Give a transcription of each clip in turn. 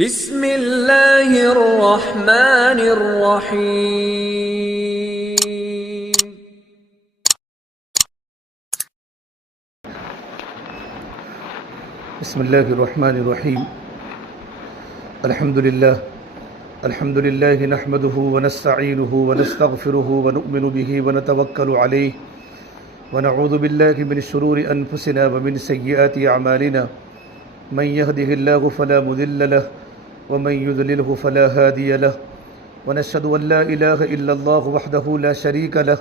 بسم اللہ الرحمن الرحیم۔ بسم اللہ الرحمن الرحیم۔ الحمدللہ نحمده ونستعینه ونستغفره ونؤمن به ونتوکل علیہ ونعوذ باللہ من شرور انفسنا ومن سیئات اعمالنا من يهده الله فلا مضل له ومن يضلله فلا هادي له ونشهد ان لا اله الا الله وحده لا شريك له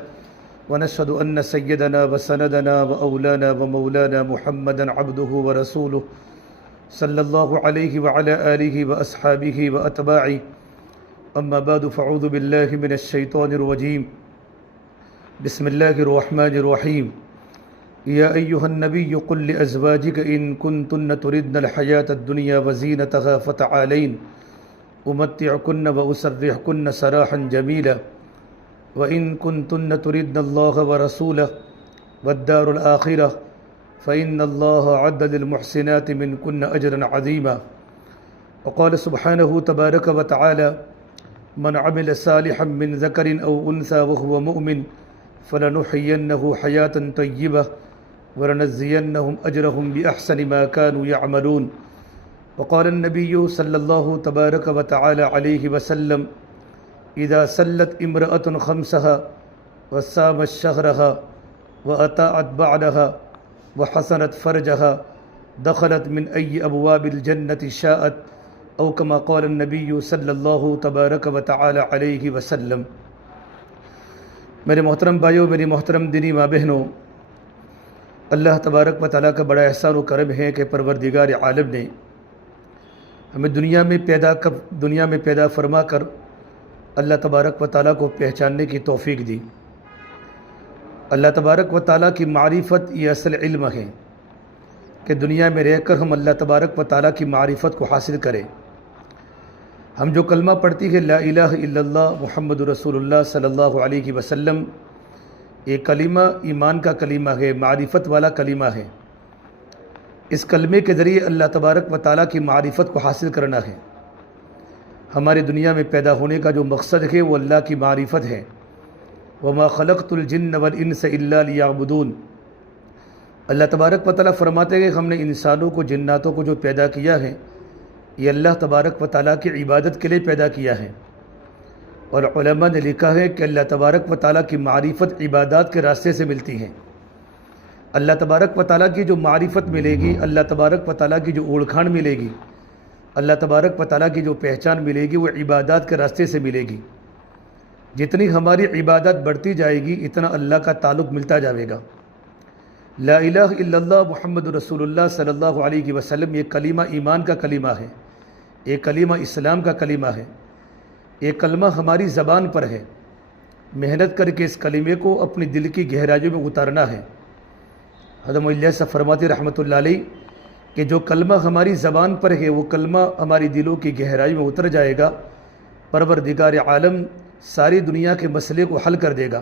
ونشهد ان سيدنا وسندنا واولانا ومولانا محمدا عبده ورسوله صلى الله عليه وعلى آله وأصحابه وأتباعه أما بعد فأعوذ بالله من الشيطان الرجيم بسم الله الرحمن الرحيم يا أيها النبي قل لأزواجك إن كنتن تردن الحياة الدنيا وزينتها فتعالين أمتعكن وأسرحكن سراحا جميلا وإن كنتن تردن الله ورسوله والدار الآخرة فإن الله عد للمحسنات منكن أجرا عظيما وقال سبحانه تبارك وتعالى من عمل صالحا من ذكر أو أنثى وهو مؤمن فلنحيينه حياة طيبة ولنجزينهم أجرهم بأحسن ما كانوا يعملون وقال النبي صلى الله تبارك وتعالى عليه وسلم إذا سلت امرأة خمسها وصامت شهرها وأطاعت بعدها وحسنت فرجها دخلت من أي أبواب الجنة شاءت أو كما قال النبي صلى الله تبارك وتعالى عليه وسلم۔ میرے محترم بھائیوں، میری محترم دینی ماں بہنوں، اللہ تبارک و تعالیٰ کا بڑا احسان و کرم ہے کہ پروردگار عالم نے ہمیں دنیا میں پیدا فرما کر اللہ تبارک و تعالیٰ کو پہچاننے کی توفیق دی۔ اللہ تبارک و تعالیٰ کی معرفت یہ اصل علم ہے کہ دنیا میں رہ کر ہم اللہ تبارک و تعالیٰ کی معرفت کو حاصل کریں۔ ہم جو کلمہ پڑھتی ہے لا الہ الا اللہ محمد رسول اللہ صلی اللہ علیہ وسلم، یہ کلمہ ایمان کا کلمہ ہے، معرفت والا کلمہ ہے۔ اس کلمے کے ذریعے اللہ تبارک و تعالیٰ کی معرفت کو حاصل کرنا ہے۔ ہمارے دنیا میں پیدا ہونے کا جو مقصد ہے وہ اللہ کی معرفت ہے۔ وما خلقت الجن والانس الا لیعبدون۔ اللہ تبارک و تعالیٰ فرماتے ہیں کہ ہم نے انسانوں کو، جناتوں کو جو پیدا کیا ہے یہ اللہ تبارک و تعالیٰ کی عبادت کے لیے پیدا کیا ہے۔ اور علماء نے لکھا ہے کہ اللہ تبارک و تعالیٰ کی معرفت عبادات کے راستے سے ملتی ہے۔ اللہ تبارک و تعالیٰ کی جو معرفت ملے گی، اللہ تبارک و تعالیٰ کی جو اوڑکھان ملے گی، اللہ تبارک و تعالیٰ کی جو پہچان ملے گی وہ عبادات کے راستے سے ملے گی۔ جتنی ہماری عبادت بڑھتی جائے گی اتنا اللہ کا تعلق ملتا جائے گا۔ لا الہ الا اللہ محمد رسول اللہ صلی اللہ علیہ وسلم یہ کلمہ ایمان کا کلمہ ہے، یہ کلمہ اسلام کا کلمہ ہے، یہ کلمہ ہماری زبان پر ہے۔ محنت کر کے اس کلمے کو اپنی دل کی گہرائیوں میں اتارنا ہے۔ حضرت مولانا صاحب فرماتے رحمۃ اللہ علیہ کہ جو کلمہ ہماری زبان پر ہے وہ کلمہ ہماری دلوں کی گہرائی میں اتر جائے گا، پروردگار عالم ساری دنیا کے مسئلے کو حل کر دے گا۔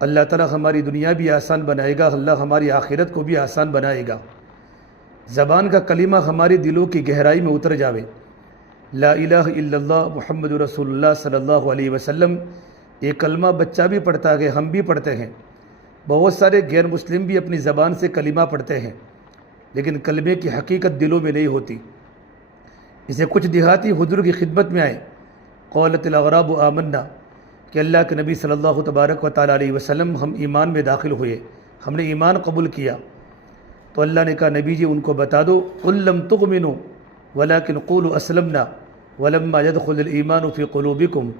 اللہ تعالیٰ ہماری دنیا بھی آسان بنائے گا، اللہ ہماری آخرت کو بھی آسان بنائے گا۔ زبان کا کلمہ ہماری دلوں کی گہرائی میں اتر جاوے۔ لا الہ الا اللہ محمد رسول اللہ صلی اللہ علیہ وسلم یہ کلمہ بچہ بھی پڑھتا ہے، ہم بھی پڑھتے ہیں، بہت سارے غیر مسلم بھی اپنی زبان سے کلمہ پڑھتے ہیں، لیکن کلمے کی حقیقت دلوں میں نہیں ہوتی۔ اسے کچھ دیہاتی حضور کی خدمت میں آئے، قالت الاغراب آمنا کہ اللہ کے نبی صلی اللہ تبارک و تعالیٰ علیہ وسلم ہم ایمان میں داخل ہوئے، ہم نے ایمان قبول کیا۔ تو اللہ نے کہا نبی جی ان کو بتا دو قل لم تؤمنوا ولكن قولوا اسلمنا ولما يدخل الایمان فی قلوبکم،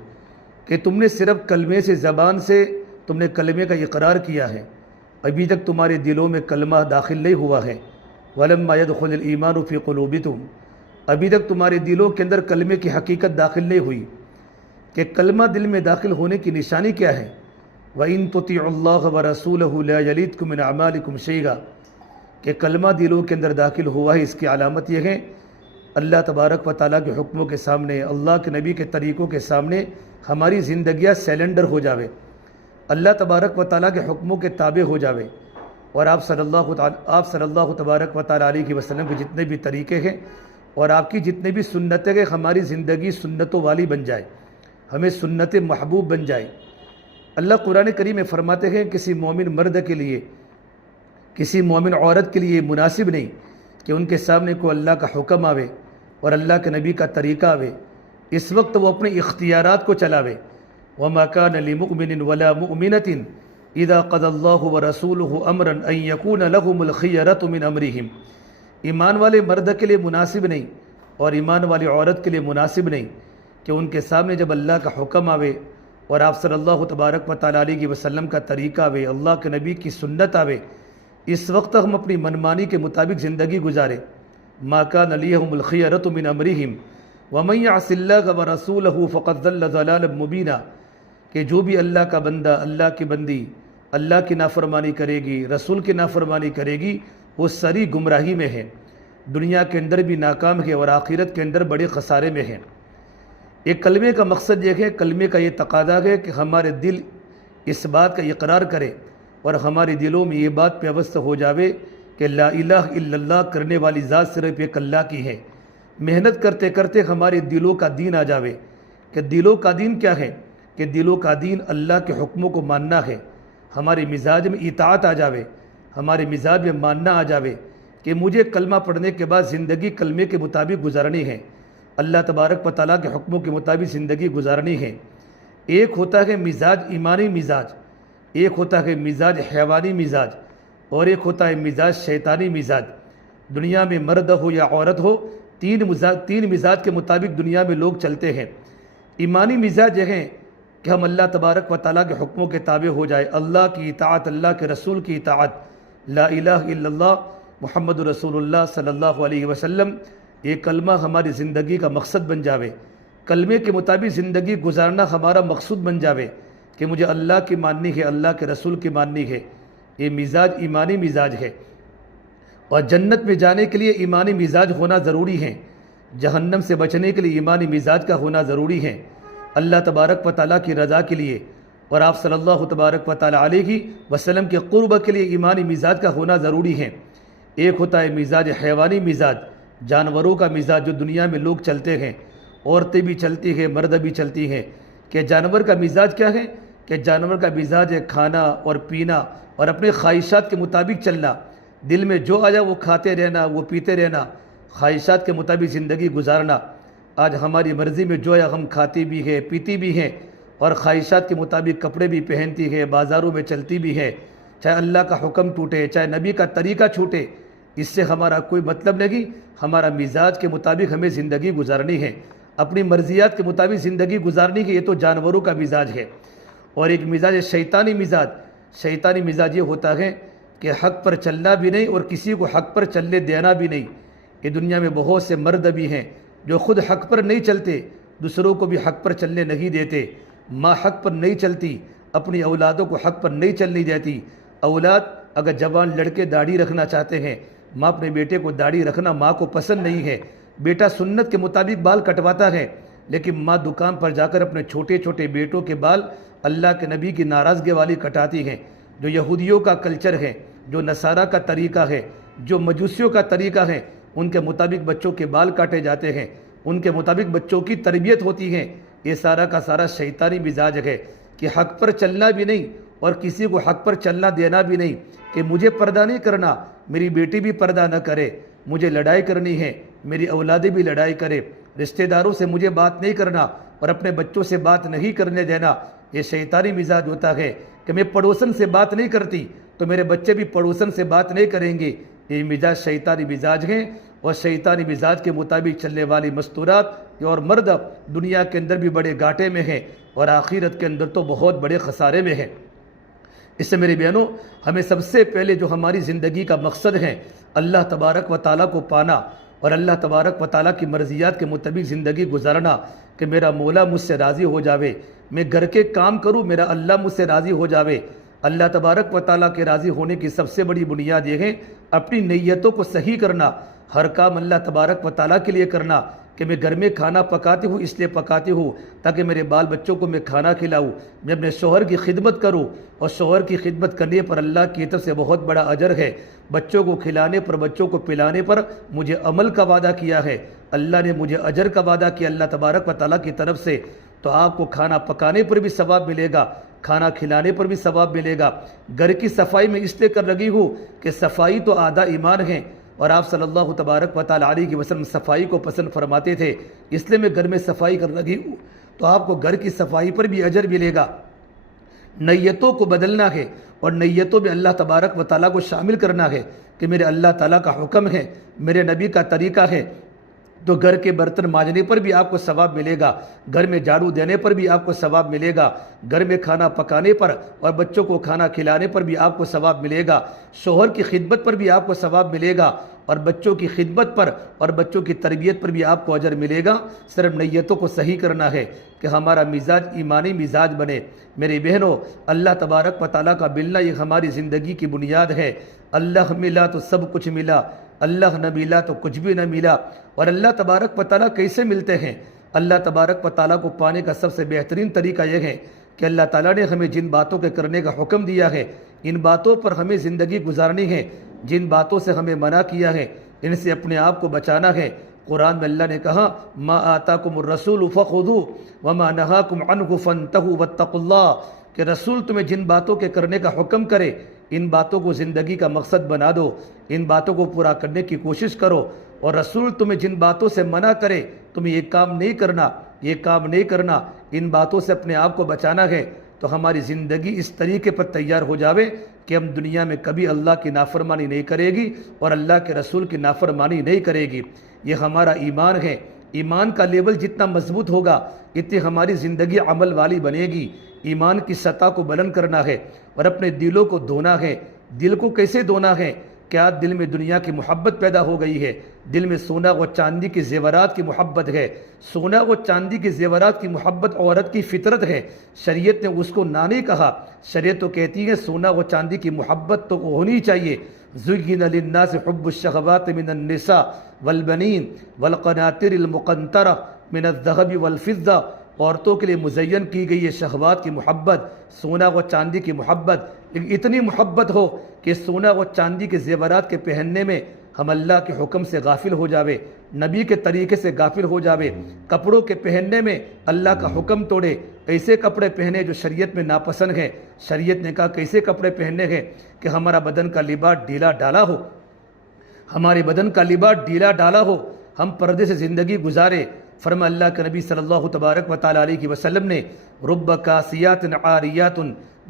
کہ تم نے صرف کلمے سے، زبان سے تم نے کلمے کا اقرار کیا ہے، ابھی تک تمہارے دلوں میں کلمہ داخل نہیں ہوا ہے۔ ولما يدخل الایمان فی قلوبکم، ابھی تک تمہارے دلوں کے اندر کلمے کی حقیقت داخل نہیں ہوئی۔ کہ کلمہ دل میں داخل ہونے کی نشانی کیا ہے؟ وَإِن تُطِيعُوا اللَّهَ وَرَسُولَهُ لَا يَلِدْكُم مِّنْ أَعْمَالِكُمْ شَيْئًا، کہ کلمہ دلوں کے اندر داخل ہوا ہے، اس کی علامت یہ ہے اللہ تبارک و تعالیٰ کے حکموں کے سامنے، اللہ کے نبی کے طریقوں کے سامنے ہماری زندگیاں سیلنڈر ہو جاوے، اللہ تبارک و تعالیٰ کے حکموں کے تابع ہو جاوے، اور آپ صلی اللہ تبارک و تعالیٰ علیہ وسلم کے جتنے بھی طریقے ہیں اور آپ کی جتنے بھی سنتیں ہیں ہماری زندگی سنتوں والی بن جائے، ہمیں سنت محبوب بن جائے۔ اللہ قرآن کریم میں فرماتے ہیں کسی مومن مرد کے لیے، کسی مومن عورت کے لیے مناسب نہیں کہ ان کے سامنے کوئی اللہ کا حکم آوے اور اللہ کے نبی کا طریقہ آوے، اس وقت وہ اپنے اختیارات کو چلاوے۔ وَمَا كَانَ لِمُؤْمِنٍ وَلَا مُؤْمِنَةٍ اِذَا قَضَى اللَّهُ وَرَسُولُهُ أَمْرًا أَن يَكُونَ لَهُمُ الْخِيَرَةُ مِنْ أَمْرِهِمْ۔ ایمان والے مرد کے لیے مناسب نہیں اور ایمان والی عورت کے لیے مناسب نہیں کہ ان کے سامنے جب اللہ کا حکم آوے اور آپ صلی اللہ تبارک و تعالیٰ علیہ وسلم کا طریقہ آوے، اللہ کے نبی کی سنت آوے، اس وقت ہم اپنی منمانی کے مطابق زندگی گزارے۔ ما كان لهم الخيرة من امرهم ومن يعص الله ورسوله فقد ضل ضلالا مبينا، کہ جو بھی اللہ کا بندہ، اللہ کی بندی اللہ کی نافرمانی کرے گی، رسول کی نافرمانی کرے گی، وہ سری گمراہی میں ہے، دنیا کے اندر بھی ناکام ہے اور آخرت کے اندر بڑے خسارے میں ہے۔ ایک کلمے کا مقصد یہ ہے، کلمے کا یہ تقاضا ہے کہ ہمارے دل اس بات کا اقرار کرے اور ہمارے دلوں میں یہ بات پیوست ہو جاوے کہ لا الہ الا اللہ کرنے والی ذات صرف ایک اللہ کی ہے۔ محنت کرتے کرتے ہمارے دلوں کا دین آ جاوے کہ دلوں کا دین کیا ہے، کہ دلوں کا دین اللہ کے حکموں کو ماننا ہے، ہمارے مزاج میں اطاعت آ جاوے، ہمارے مزاج میں ماننا آ جاوے کہ مجھے کلمہ پڑھنے کے بعد زندگی کلمے کے مطابق گزارنی ہے، اللہ تبارک و تعالیٰ کے حکموں کے مطابق زندگی گزارنی ہے۔ ایک ہوتا ہے مزاج ایمانی مزاج، ایک ہوتا ہے مزاج حیوانی مزاج، اور ایک ہوتا ہے مزاج شیطانی مزاج۔ دنیا میں مرد ہو یا عورت ہو، تین مزاج کے مطابق دنیا میں لوگ چلتے ہیں۔ ایمانی مزاج یہ ہے کہ ہم اللہ تبارک و تعالیٰ کے حکموں کے تابع ہو جائے، اللہ کی اطاعت، اللہ کے رسول کی اطاعت، لا الہ الا اللہ محمد رسول اللہ صلی اللہ علیہ وسلم، یہ کلمہ ہماری زندگی کا مقصد بن جاوے، کلمے کے مطابق زندگی گزارنا ہمارا مقصود بن جاوے کہ مجھے اللہ کی ماننی ہے، اللہ کے رسول کی ماننی ہے۔ یہ مزاج ایمانی مزاج ہے، اور جنت میں جانے کے لیے ایمانی مزاج ہونا ضروری ہے، جہنم سے بچنے کے لیے ایمانی مزاج کا ہونا ضروری ہے، اللہ تبارک و تعالیٰ کی رضا کے لیے اور آپ صلی اللہ تبارک و تعالیٰ علیہ وسلم کے قرب کے لیے ایمانی مزاج کا ہونا ضروری ہے۔ ایک ہوتا ہے مزاج حیوانی مزاج، جانوروں کا مزاج جو دنیا میں لوگ چلتے ہیں، عورتیں بھی چلتی ہیں، مرد بھی چلتی ہیں، کہ جانور کا مزاج کیا ہے، کہ جانور کا مزاج ہے کھانا اور پینا اور اپنے خواہشات کے مطابق چلنا، دل میں جو آیا وہ کھاتے رہنا، وہ پیتے رہنا، خواہشات کے مطابق زندگی گزارنا۔ آج ہماری مرضی میں جو ہے ہم کھاتی بھی ہیں، پیتی بھی ہیں، اور خواہشات کے مطابق کپڑے بھی پہنتی ہے، بازاروں میں چلتی بھی ہے، چاہے اللہ کا حکم ٹوٹے، چاہے نبی کا طریقہ چھوٹے، اس سے ہمارا کوئی مطلب نہیں۔ ہمارا مزاج کے مطابق ہمیں زندگی گزارنی ہے، اپنی مرضیات کے مطابق زندگی گزارنی ہے، یہ تو جانوروں کا مزاج ہے۔ اور ایک مزاج ہے شیطانی مزاج، شیطانی مزاج یہ ہوتا ہے کہ حق پر چلنا بھی نہیں اور کسی کو حق پر چلنے دینا بھی نہیں۔ یہ دنیا میں بہت سے مرد بھی ہیں جو خود حق پر نہیں چلتے، دوسروں کو بھی حق پر چلنے نہیں دیتے، ماں حق پر نہیں چلتی، اپنی اولادوں کو حق پر نہیں چلنے دیتی۔ اولاد اگر جوان لڑکے داڑھی رکھنا چاہتے ہیں، ماں اپنے بیٹے کو داڑھی رکھنا ماں کو پسند نہیں ہے، بیٹا سنت کے مطابق بال کٹواتا ہے، لیکن ماں دکان پر جا کر اپنے چھوٹے چھوٹے بیٹوں کے بال اللہ کے نبی کی ناراضگی والی کٹاتی ہیں۔ جو یہودیوں کا کلچر ہے، جو نصارہ کا طریقہ ہے، جو مجوسیوں کا طریقہ ہے، ان کے مطابق بچوں کے بال کاٹے جاتے ہیں، ان کے مطابق بچوں کی تربیت ہوتی ہے۔ یہ سارا کا سارا شیطانی مزاج ہے کہ حق پر چلنا بھی نہیں اور کسی کو حق پر چلنا دینا بھی نہیں، کہ مجھے پردہ نہیں کرنا، میری بیٹی بھی پردہ نہ کرے، مجھے لڑائی کرنی ہے، میری اولادیں بھی لڑائی کرے، رشتہ داروں سے مجھے بات نہیں کرنا اور اپنے بچوں سے بات نہیں کرنے دینا۔ یہ شیطانی مزاج ہوتا ہے کہ میں پڑوسن سے بات نہیں کرتی تو میرے بچے بھی پڑوسن سے بات نہیں کریں گے۔ یہ مزاج شیطانی مزاج ہیں، اور شیطانی مزاج کے مطابق چلنے والی مستورات اور مرد دنیا کے اندر بھی بڑے گھاٹے میں ہیں اور آخرت کے اندر تو بہت بڑے خسارے میں ہیں۔ اس سے میرے بہنوں، ہمیں سب سے پہلے جو ہماری زندگی کا مقصد ہے اللہ تبارک و تعالیٰ کو پانا اور اللہ تبارک و تعالیٰ کی مرضیات کے مطابق زندگی گزارنا، کہ میرا مولا مجھ سے راضی ہو جاوے، میں گھر کے کام کروں، میرا اللہ مجھ سے راضی ہو جاوے۔ اللہ تبارک و تعالیٰ کے راضی ہونے کی سب سے بڑی بنیاد یہ ہے اپنی نیتوں کو صحیح کرنا، ہر کام اللہ تبارک و تعالیٰ کے لیے کرنا، کہ میں گھر میں کھانا پکاتی ہوں اس لیے پکاتی ہوں تاکہ میرے بال بچوں کو میں کھانا کھلاؤں، میں اپنے شوہر کی خدمت کروں، اور شوہر کی خدمت کرنے پر اللہ کی طرف سے بہت بڑا اجر ہے، بچوں کو کھلانے پر بچوں کو پلانے پر مجھے عمل کا وعدہ کیا ہے، اللہ نے مجھے اجر کا وعدہ کیا اللہ تبارک و تعالیٰ کی طرف سے۔ تو آپ کو کھانا پکانے پر بھی ثواب ملے گا، کھانا کھلانے پر بھی ثواب ملے گا۔ گھر کی صفائی میں اس لیے کر رہی ہوں کہ صفائی تو آدھا ایمان ہے، اور آپ صلی اللہ تبارک و تعالیٰ علیہ وسلم صفائی کو پسند فرماتے تھے، اس لیے میں گھر میں صفائی کر رہی ہوں، تو آپ کو گھر کی صفائی پر بھی اجر ملے گا۔ نیتوں کو بدلنا ہے، اور نیتوں میں اللہ تبارک و تعالیٰ کو شامل کرنا ہے کہ میرے اللہ تعالیٰ کا حکم ہے، میرے نبی کا طریقہ ہے، تو گھر کے برتن مانجنے پر بھی آپ کو ثواب ملے گا، گھر میں جھاڑو دینے پر بھی آپ کو ثواب ملے گا، گھر میں کھانا پکانے پر اور بچوں کو کھانا کھلانے پر بھی آپ کو ثواب ملے گا، شوہر کی خدمت پر بھی آپ کو ثواب ملے گا، اور بچوں کی خدمت پر اور بچوں کی تربیت پر بھی آپ کو اجر ملے گا۔ صرف نیتوں کو صحیح کرنا ہے کہ ہمارا مزاج ایمانی مزاج بنے۔ میری بہنوں، اللہ تبارک و تعالیٰ کا ملنا یہ ہماری زندگی کی بنیاد ہے۔ اللہ ملا تو سب کچھ ملا، اللہ نہ ملا تو کچھ بھی نہ ملا۔ اور اللہ تبارک و تعالیٰ کیسے ملتے ہیں؟ اللہ تبارک و تعالیٰ کو پانے کا سب سے بہترین طریقہ یہ ہے کہ اللہ تعالیٰ نے ہمیں جن باتوں کے کرنے کا حکم دیا ہے، ان باتوں پر ہمیں زندگی گزارنی ہے، جن باتوں سے ہمیں منع کیا ہے ان سے اپنے آپ کو بچانا ہے۔ قرآن میں اللہ نے کہا ما آتاکم الرسول فخذوہ وما نہاکم عنہ فانتہوا واتقوا اللہ، کہ رسول تمہیں جن باتوں کے کرنے کا حکم کرے ان باتوں کو زندگی کا مقصد بنا دو، ان باتوں کو پورا کرنے کی کوشش کرو، اور رسول تمہیں جن باتوں سے منع کرے تمہیں یہ کام نہیں کرنا، یہ کام نہیں کرنا، ان باتوں سے اپنے آپ کو بچانا ہے، تو ہماری زندگی اس طریقے پر تیار ہو جاوے کہ ہم دنیا میں کبھی اللہ کی نافرمانی نہیں کرے گی اور اللہ کے رسول کی نافرمانی نہیں کرے گی۔ یہ ہمارا ایمان ہے۔ ایمان کا لیول جتنا مضبوط ہوگا اتنی ہماری زندگی عمل والی بنے گی۔ ایمان کی سطح کو بلند کرنا ہے اور اپنے دلوں کو دھونا ہے۔ دل کو کیسے دھونا ہے؟ کیا دل میں دنیا کی محبت پیدا ہو گئی ہے؟ دل میں سونا و چاندی کے زیورات کی محبت ہے۔ سونا و چاندی کے زیورات کی محبت عورت کی فطرت ہے، شریعت نے اس کو نہ نہیں کہا۔ شریعت تو کہتی ہے سونا و چاندی کی محبت تو ہونی چاہیے۔ زُيِّنَ لِلنَّاسِ حُبُّ الشَّهَوَاتِ مِنَ النِّسَاءِ وَالْبَنِينَ وَالْقَنَاطِرِ الْمُقَنطَرَةِ مِنَ الذَّهَبِ وَالْفِضَّةِ، عورتوں کے لیے مزین کی گئی ہے شہوات کی محبت، سونا و چاندی کی محبت، لیکن اتنی محبت ہو کہ سونا و چاندی کے زیورات کے پہننے میں ہم اللہ کے حکم سے غافل ہو جاوے، نبی کے طریقے سے غافل ہو جاوے، کپڑوں کے پہننے میں اللہ کا حکم توڑے، ایسے کپڑے پہنے جو شریعت میں ناپسند ہیں۔ شریعت نے کہا کیسے کپڑے پہننے ہیں کہ ہمارا بدن کا لباس ڈھیلا ڈالا ہو، ہمارے بدن کا لباس ڈھیلا ڈالا ہو، ہم پردے سے زندگی گزارے۔ فرما اللہ کے نبی صلی اللہ تبارک و تعالیٰ علیہ وسلم نے رب کاسیات عاریات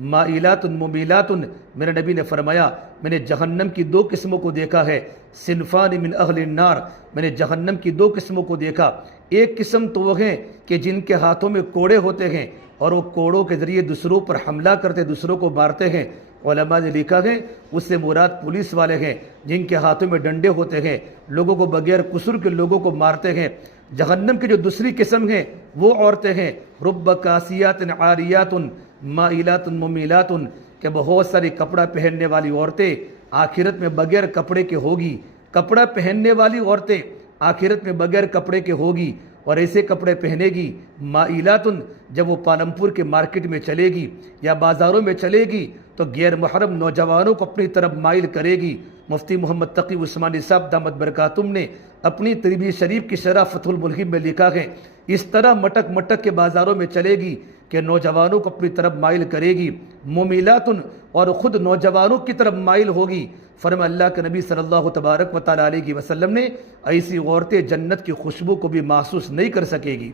مائلات ممیلات، میرے نبی نے فرمایا میں نے جہنم کی دو قسموں کو دیکھا ہے، صنفان من اہل النار، میں نے جہنم کی دو قسموں کو دیکھا۔ ایک قسم تو وہ ہیں کہ جن کے ہاتھوں میں کوڑے ہوتے ہیں اور وہ کوڑوں کے ذریعے دوسروں پر حملہ کرتے دوسروں کو مارتے ہیں۔ علماء نے لکھا ہے اس سے مراد پولیس والے ہیں جن کے ہاتھوں میں ڈنڈے ہوتے ہیں، لوگوں کو بغیر قصور کے لوگوں کو مارتے ہیں۔ جہنم کی جو دوسری قسم ہے وہ عورتیں ہیں رب کاسیات عاریات مائلات ممیلات، کہ بہت ساری کپڑا پہننے والی عورتیں آخرت میں بغیر کپڑے کے ہوگی، کپڑا پہننے والی عورتیں آخرت میں بغیر کپڑے کے ہوگی، اور ایسے کپڑے پہنے گی مائلات، جب وہ پالمپور کے مارکیٹ میں چلے گی یا بازاروں میں چلے گی تو غیر محرم نوجوانوں کو اپنی طرف مائل کرے گی۔ مفتی محمد تقی عثمانی صاحب دامت برکاتم نے اپنی تربیت شریف کی شرح فتح الملہم میں لکھا ہے اس طرح مٹک مٹک کے بازاروں میں چلے گی کہ نوجوانوں کو اپنی طرف مائل کرے گی، ممیلات، اور خود نوجوانوں کی طرف مائل ہوگی۔ فرما اللہ کے نبی صلی اللہ تبارک و تعالیٰ علیہ وسلم نے ایسی عورتیں جنت کی خوشبو کو بھی محسوس نہیں کر سکے گی۔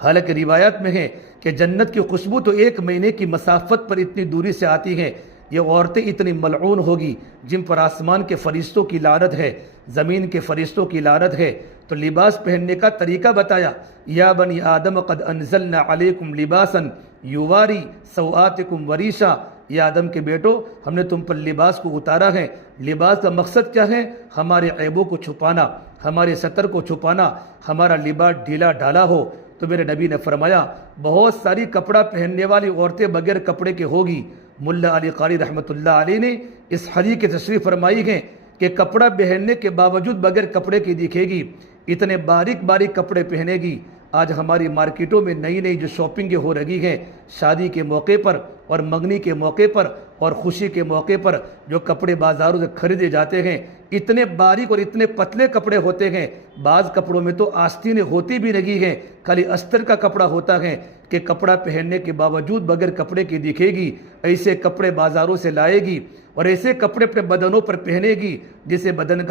حالانکہ روایات میں ہے کہ جنت کی خوشبو تو 1 مہینے کی مسافت پر اتنی دوری سے آتی ہے۔ یہ عورتیں اتنی ملعون ہوگی جن پر آسمان کے فرشتوں کی لعنت ہے، زمین کے فرشتوں کی لعنت ہے۔ تو لباس پہننے کا طریقہ بتایا، یا بنی آدم قد انزلنا علیکم لباسا یواری سوآتکم وریشا، یا آدم کے بیٹو ہم نے تم پر لباس کو اتارا ہے۔ لباس کا مقصد کیا ہے؟ ہمارے عیبوں کو چھپانا، ہمارے ستر کو چھپانا، ہمارا لباس ڈھیلا ڈالا ہو۔ تو میرے نبی نے فرمایا بہت ساری کپڑا پہننے والی عورتیں بغیر کپڑے کے ہوگی۔ ملا علی قاری رحمۃ اللہ علیہ نے اس حدیث کی تشریح فرمائی ہے کہ کپڑا پہننے کے باوجود بغیر کپڑے کی دکھے گی۔ اتنے باریک باریک کپڑے پہنے گی۔ آج ہماری مارکیٹوں میں نئی نئی جو شاپنگیں ہو رہی ہیں، شادی کے موقع پر اور منگنی کے موقع پر اور خوشی کے موقع پر جو کپڑے بازاروں سے خریدے جاتے ہیں، اتنے باریک اور اتنے پتلے کپڑے ہوتے ہیں۔ بعض کپڑوں میں تو آستینیں ہوتی بھی نہیں ہیں، خالی استر کا کپڑا ہوتا ہے کہ کپڑا پہننے کے باوجود بغیر کپڑے کے دکھے گی۔ ایسے کپڑے بازاروں سے لائے گی اور ایسے کپڑے اپنے بدنوں پر پہنے گی جسے بدن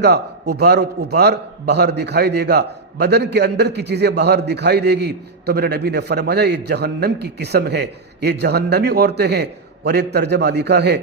کا ابھار و ابھار باہر دکھائی دے گا، بدن کے اندر کی چیزیں باہر دکھائی دے گی۔ تو میرے نبی نے فرمایا یہ جہنم کی قسم ہے، یہ جہنمی عورتیں ہیں۔ اور ایک ترجمہ لکھا ہے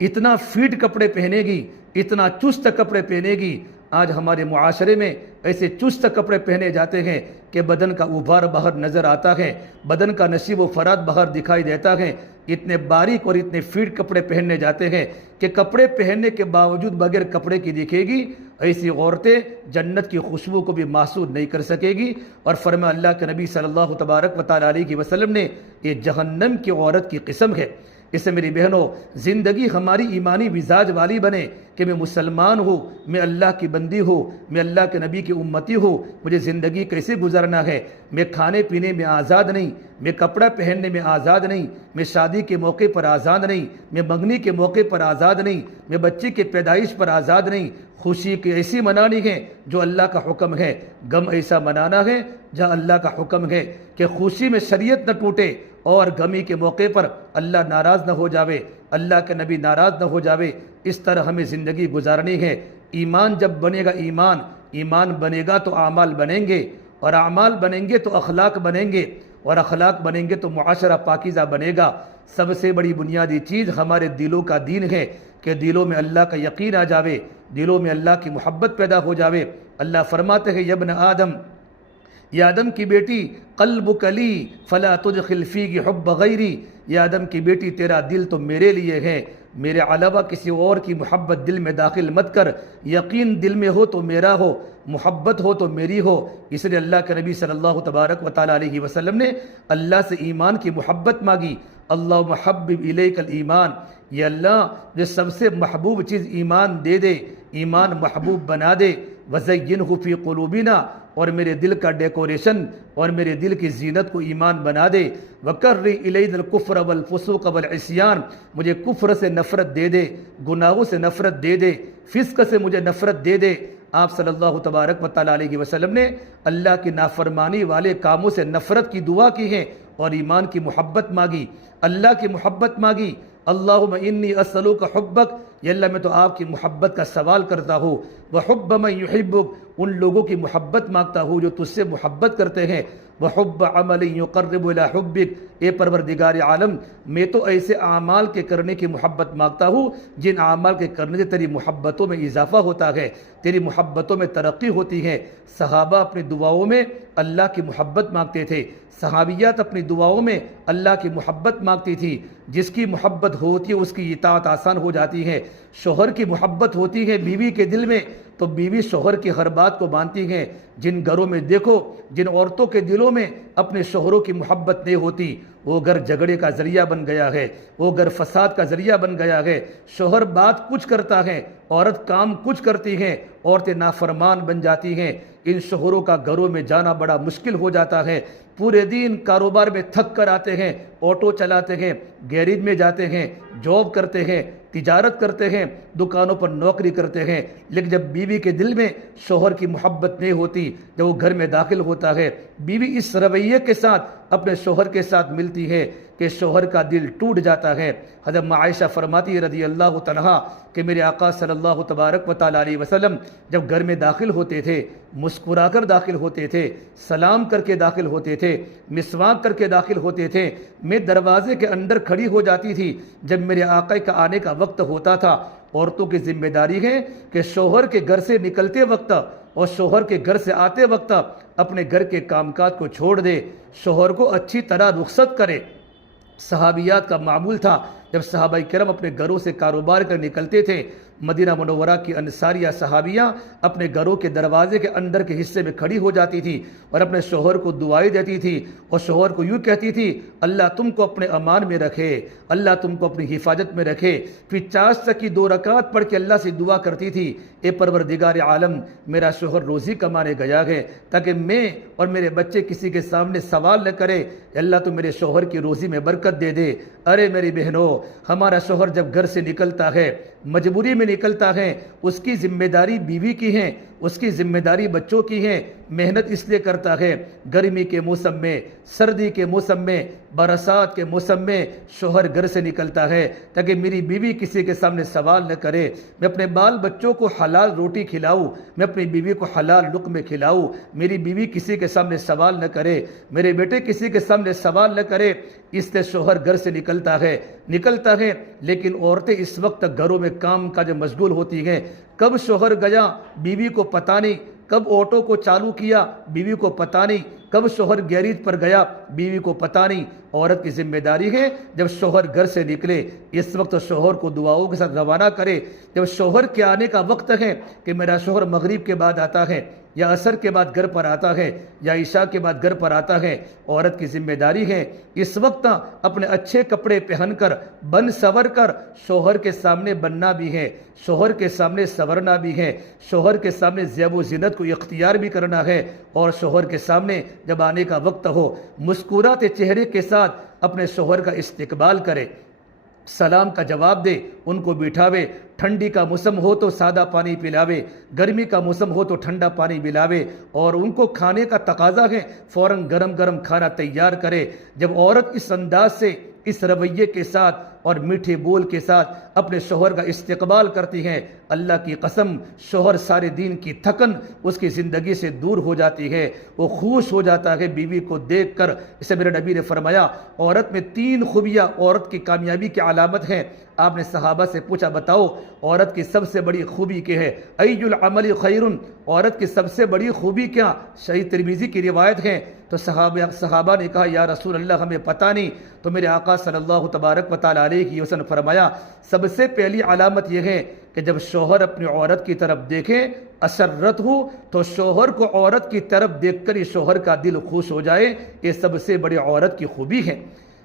اتنا فیٹ کپڑے پہنے گی، اتنا چست کپڑے پہنے گی۔ آج ہمارے معاشرے میں ایسے چست کپڑے پہنے جاتے ہیں کہ بدن کا ابھار باہر نظر آتا ہے، بدن کا نشیب و فرات باہر دکھائی دیتا ہے۔ اتنے باریک اور اتنے فیٹ کپڑے پہننے جاتے ہیں کہ کپڑے پہننے کے باوجود بغیر کپڑے کی دکھے گی۔ ایسی عورتیں جنت کی خوشبو کو بھی محسوس نہیں کر سکے گی۔ اور فرمایا اللہ کے نبی صلی اللہ تبارک و تعالیٰ علیہ وسلم نے یہ جہنم کی عورت کی قسم ہے۔ اس سے میری بہنوں زندگی ہماری ایمانی مزاج والی بنے کہ میں مسلمان ہوں، میں اللہ کی بندی ہوں، میں اللہ کے نبی کی امتی ہوں، مجھے زندگی کیسے گزارنا ہے۔ میں کھانے پینے میں آزاد نہیں، میں کپڑا پہننے میں آزاد نہیں، میں شادی کے موقع پر آزاد نہیں، میں منگنی کے موقع پر آزاد نہیں، میں بچے کی پیدائش پر آزاد نہیں۔ خوشی کی ایسی منانی ہے جو اللہ کا حکم ہے، غم ایسا منانا ہے جہاں اللہ کا حکم ہے کہ خوشی میں شریعت نہ ٹوٹے اور غمی کے موقع پر اللہ ناراض نہ ہو جاوے، اللہ کے نبی ناراض نہ ہو جاوے۔ اس طرح ہمیں زندگی گزارنی ہے۔ ایمان جب بنے گا، ایمان بنے گا تو اعمال بنیں گے، اور اعمال بنیں گے تو اخلاق بنیں گے، اور اخلاق بنیں گے تو معاشرہ پاکیزہ بنے گا۔ سب سے بڑی بنیادی چیز ہمارے دلوں کا دین ہے کہ دلوں میں اللہ کا یقین آ جاوے، دلوں میں اللہ کی محبت پیدا ہو جاوے۔ اللہ فرماتے ہیں یا ابن آدم، یا آدم کی بیٹی قلبک لی فلا تدخل فیہ حب غیری، یا آدم کی بیٹی تیرا دل تو میرے لیے ہے، میرے علاوہ کسی اور کی محبت دل میں داخل مت کر۔ یقین دل میں ہو تو میرا ہو، محبت ہو تو میری ہو۔ اس لیے اللہ کے نبی صلی اللہ تبارک و تعالیٰ علیہ وسلم نے اللہ سے ایمان کی محبت مانگی۔ اللہ محبب الیک الایمان، یہ اللہ جو سب سے محبوب چیز ایمان دے دے، ایمان محبوب بنا دے۔ وزینہ فی قلوبنا، اور میرے دل کا ڈیکوریشن اور میرے دل کی زینت کو ایمان بنا دے۔ وکر الینا الکفر والفسوق والعصیان، مجھے کفر سے نفرت دے دے، گناہوں سے نفرت دے دے، فسق سے مجھے نفرت دے دے۔ آپ صلی اللہ تبارک و تعالیٰ علیہ وسلم نے اللہ کی نافرمانی والے کاموں سے نفرت کی دعا کی ہے اور ایمان کی محبت مانگی، اللہ کی محبت مانگی۔ اللہم انی اسألوک حبک، یا اللہ میں تو آپ کی محبت کا سوال کرتا ہوں، وحب من یحبک، ان لوگوں کی محبت مانگتا ہوں جو تجھ سے محبت کرتے ہیں، وحب عمل یقرب الی حبک، اے پروردگار عالم میں تو ایسے اعمال کے کرنے کی محبت مانگتا ہوں جن اعمال کے کرنے سے تیری محبتوں میں اضافہ ہوتا ہے، تیری محبتوں میں ترقی ہوتی ہے۔ صحابہ اپنی دعاؤں میں اللہ کی محبت مانگتے تھے، صحابیات اپنی دعاؤں میں اللہ کی محبت مانگتی تھی۔ جس کی محبت ہوتی ہے اس کی اطاعت آسان ہو جاتی ہے۔ شوہر کی محبت ہوتی ہے بیوی کے دل میں تو بیوی شوہر کی ہر بات کو مانتی ہے۔ جن گھروں میں دیکھو، جن عورتوں کے دلوں میں اپنے شوہروں کی محبت نہیں ہوتی، وہ گھر جھگڑے کا ذریعہ بن گیا ہے، وہ گھر فساد کا ذریعہ بن گیا ہے۔ شوہر بات کچھ کرتا ہے، عورت کام کچھ کرتی ہے، عورتیں نافرمان بن جاتی ہیں۔ ان شوہروں کا گھروں میں جانا بڑا مشکل ہو جاتا ہے۔ پورے دن کاروبار میں تھک کر آتے ہیں، آٹو چلاتے ہیں، گیریج میں جاتے ہیں، جاب کرتے ہیں، تجارت کرتے ہیں، دکانوں پر نوکری کرتے ہیں، لیکن جب بیوی کے دل میں شوہر کی محبت نہیں ہوتی، جب وہ گھر میں داخل ہوتا ہے، بیوی اس رویے کے ساتھ اپنے شوہر کے ساتھ ملتی ہے کہ شوہر کا دل ٹوٹ جاتا ہے۔ حضرت عائشہ فرماتی ہے رضی اللہ عنہا کہ میرے آقا صلی اللہ تبارک و تعالیٰ علیہ وسلم جب گھر میں داخل ہوتے تھے، مسکرا کر داخل ہوتے تھے، سلام کر کے داخل ہوتے تھے، مسواک کر کے داخل ہوتے تھے۔ میں دروازے کے اندر کھڑی ہو جاتی تھی جب میرے آقا کا آنے کا وقت ہوتا تھا۔ عورتوں کی ذمہ داری ہے کہ شوہر کے گھر سے نکلتے وقت اور شوہر کے گھر سے آتے وقت اپنے گھر کے کام کاج کو چھوڑ دے، شوہر کو اچھی طرح رخصت کرے۔ صحابیات کا معمول تھا جب صحابہ کرام اپنے گھروں سے کاروبار کر نکلتے تھے، مدینہ منورہ کی انصاریہ صحابیاں اپنے گھروں کے دروازے کے اندر کے حصے میں کھڑی ہو جاتی تھی اور اپنے شوہر کو دعائیں دیتی تھی، اور شوہر کو یوں کہتی تھی، اللہ تم کو اپنے امان میں رکھے، اللہ تم کو اپنی حفاظت میں رکھے۔ پھر چاشت کی 2 رکعت پڑھ کے اللہ سے دعا کرتی تھی، اے پروردگار عالم، میرا شوہر روزی کمانے گیا ہے تاکہ میں اور میرے بچے کسی کے سامنے سوال نہ کرے، اللہ تو میرے شوہر کی روزی میں برکت دے دے۔ ارے میری بہنوں، ہمارا شوہر جب گھر سے نکلتا ہے، مجبوری میں نکلتا ہے، اس کی ذمہ داری بیوی کی ہے، اس کی ذمہ داری بچوں کی ہے، محنت اس لیے کرتا ہے، گرمی کے موسم میں، سردی کے موسم میں، برسات کے موسم میں شوہر گھر سے نکلتا ہے تاکہ میری بیوی کسی کے سامنے سوال نہ کرے، میں اپنے بال بچوں کو حلال روٹی کھلاؤں، میں اپنی بیوی کو حلال لقمے کھلاؤں، میری بیوی کسی کے سامنے سوال نہ کرے، میرے بیٹے کسی کے سامنے سوال نہ کرے۔ اس سے شوہر گھر سے نکلتا ہے، لیکن عورتیں اس وقت تک گھروں میں کام کاج مشغول ہوتی ہیں۔ کب شوہر گیا بیوی کو پتہ نہیں، کب آٹو کو چالو کیا بیوی کو پتہ نہیں، کب شوہر گیریج پر گیا بیوی کو پتہ نہیں۔ عورت کی ذمہ داری ہے جب شوہر گھر سے نکلے اس وقت شوہر کو دعاؤں کے ساتھ روانہ کرے۔ جب شوہر کے آنے کا وقت ہے کہ میرا شوہر مغرب کے بعد آتا ہے یا عصر کے بعد گھر پر آتا ہے یا عشاء کے بعد گھر پر آتا ہے، عورت کی ذمہ داری ہے اس وقت اپنے اچھے کپڑے پہن کر بن سور کر شوہر کے سامنے بننا بھی ہے، شوہر کے سامنے سورنا بھی ہے، شوہر کے سامنے زیب و زینت کو اختیار بھی کرنا ہے، اور شوہر کے سامنے جب آنے کا وقت ہو مسکراتے چہرے کے ساتھ اپنے شوہر کا استقبال کرے، سلام کا جواب دے، ان کو بٹھاوے، ٹھنڈی کا موسم ہو تو سادہ پانی پلاوے، گرمی کا موسم ہو تو ٹھنڈا پانی پلاوے، اور ان کو کھانے کا تقاضا ہے فوراً گرم گرم کھانا تیار کرے۔ جب عورت اس انداز سے، اس رویے کے ساتھ اور میٹھے بول کے ساتھ اپنے شوہر کا استقبال کرتی ہیں، اللہ کی قسم شوہر سارے دین کی تھکن اس کی زندگی سے دور ہو جاتی ہے، وہ خوش ہو جاتا ہے بیوی کو دیکھ کر۔ اسے میرے نبی نے فرمایا عورت میں 3 خوبیاں عورت کی کامیابی کی علامت ہیں۔ آپ نے صحابہ سے پوچھا بتاؤ عورت کی سب سے بڑی خوبی کیا ہے؟ ای العمل خیر، عورت کی سب سے بڑی خوبی کیا؟ صحیح ترمذی کی روایت ہے۔ تو صحابہ نے کہا یا رسول اللہ ہمیں پتہ نہیں۔ تو میرے آقا صلی اللہ تبارک و تعالیٰ علیہ وسلم فرمایا سب سے پہلی علامت یہ ہے کہ جب شوہر اپنی عورت کی طرف دیکھے اسرت ہو، تو شوہر کو عورت کی طرف دیکھ کر ہی شوہر کا دل خوش ہو جائے۔ یہ سب سے بڑی عورت کی خوبی ہے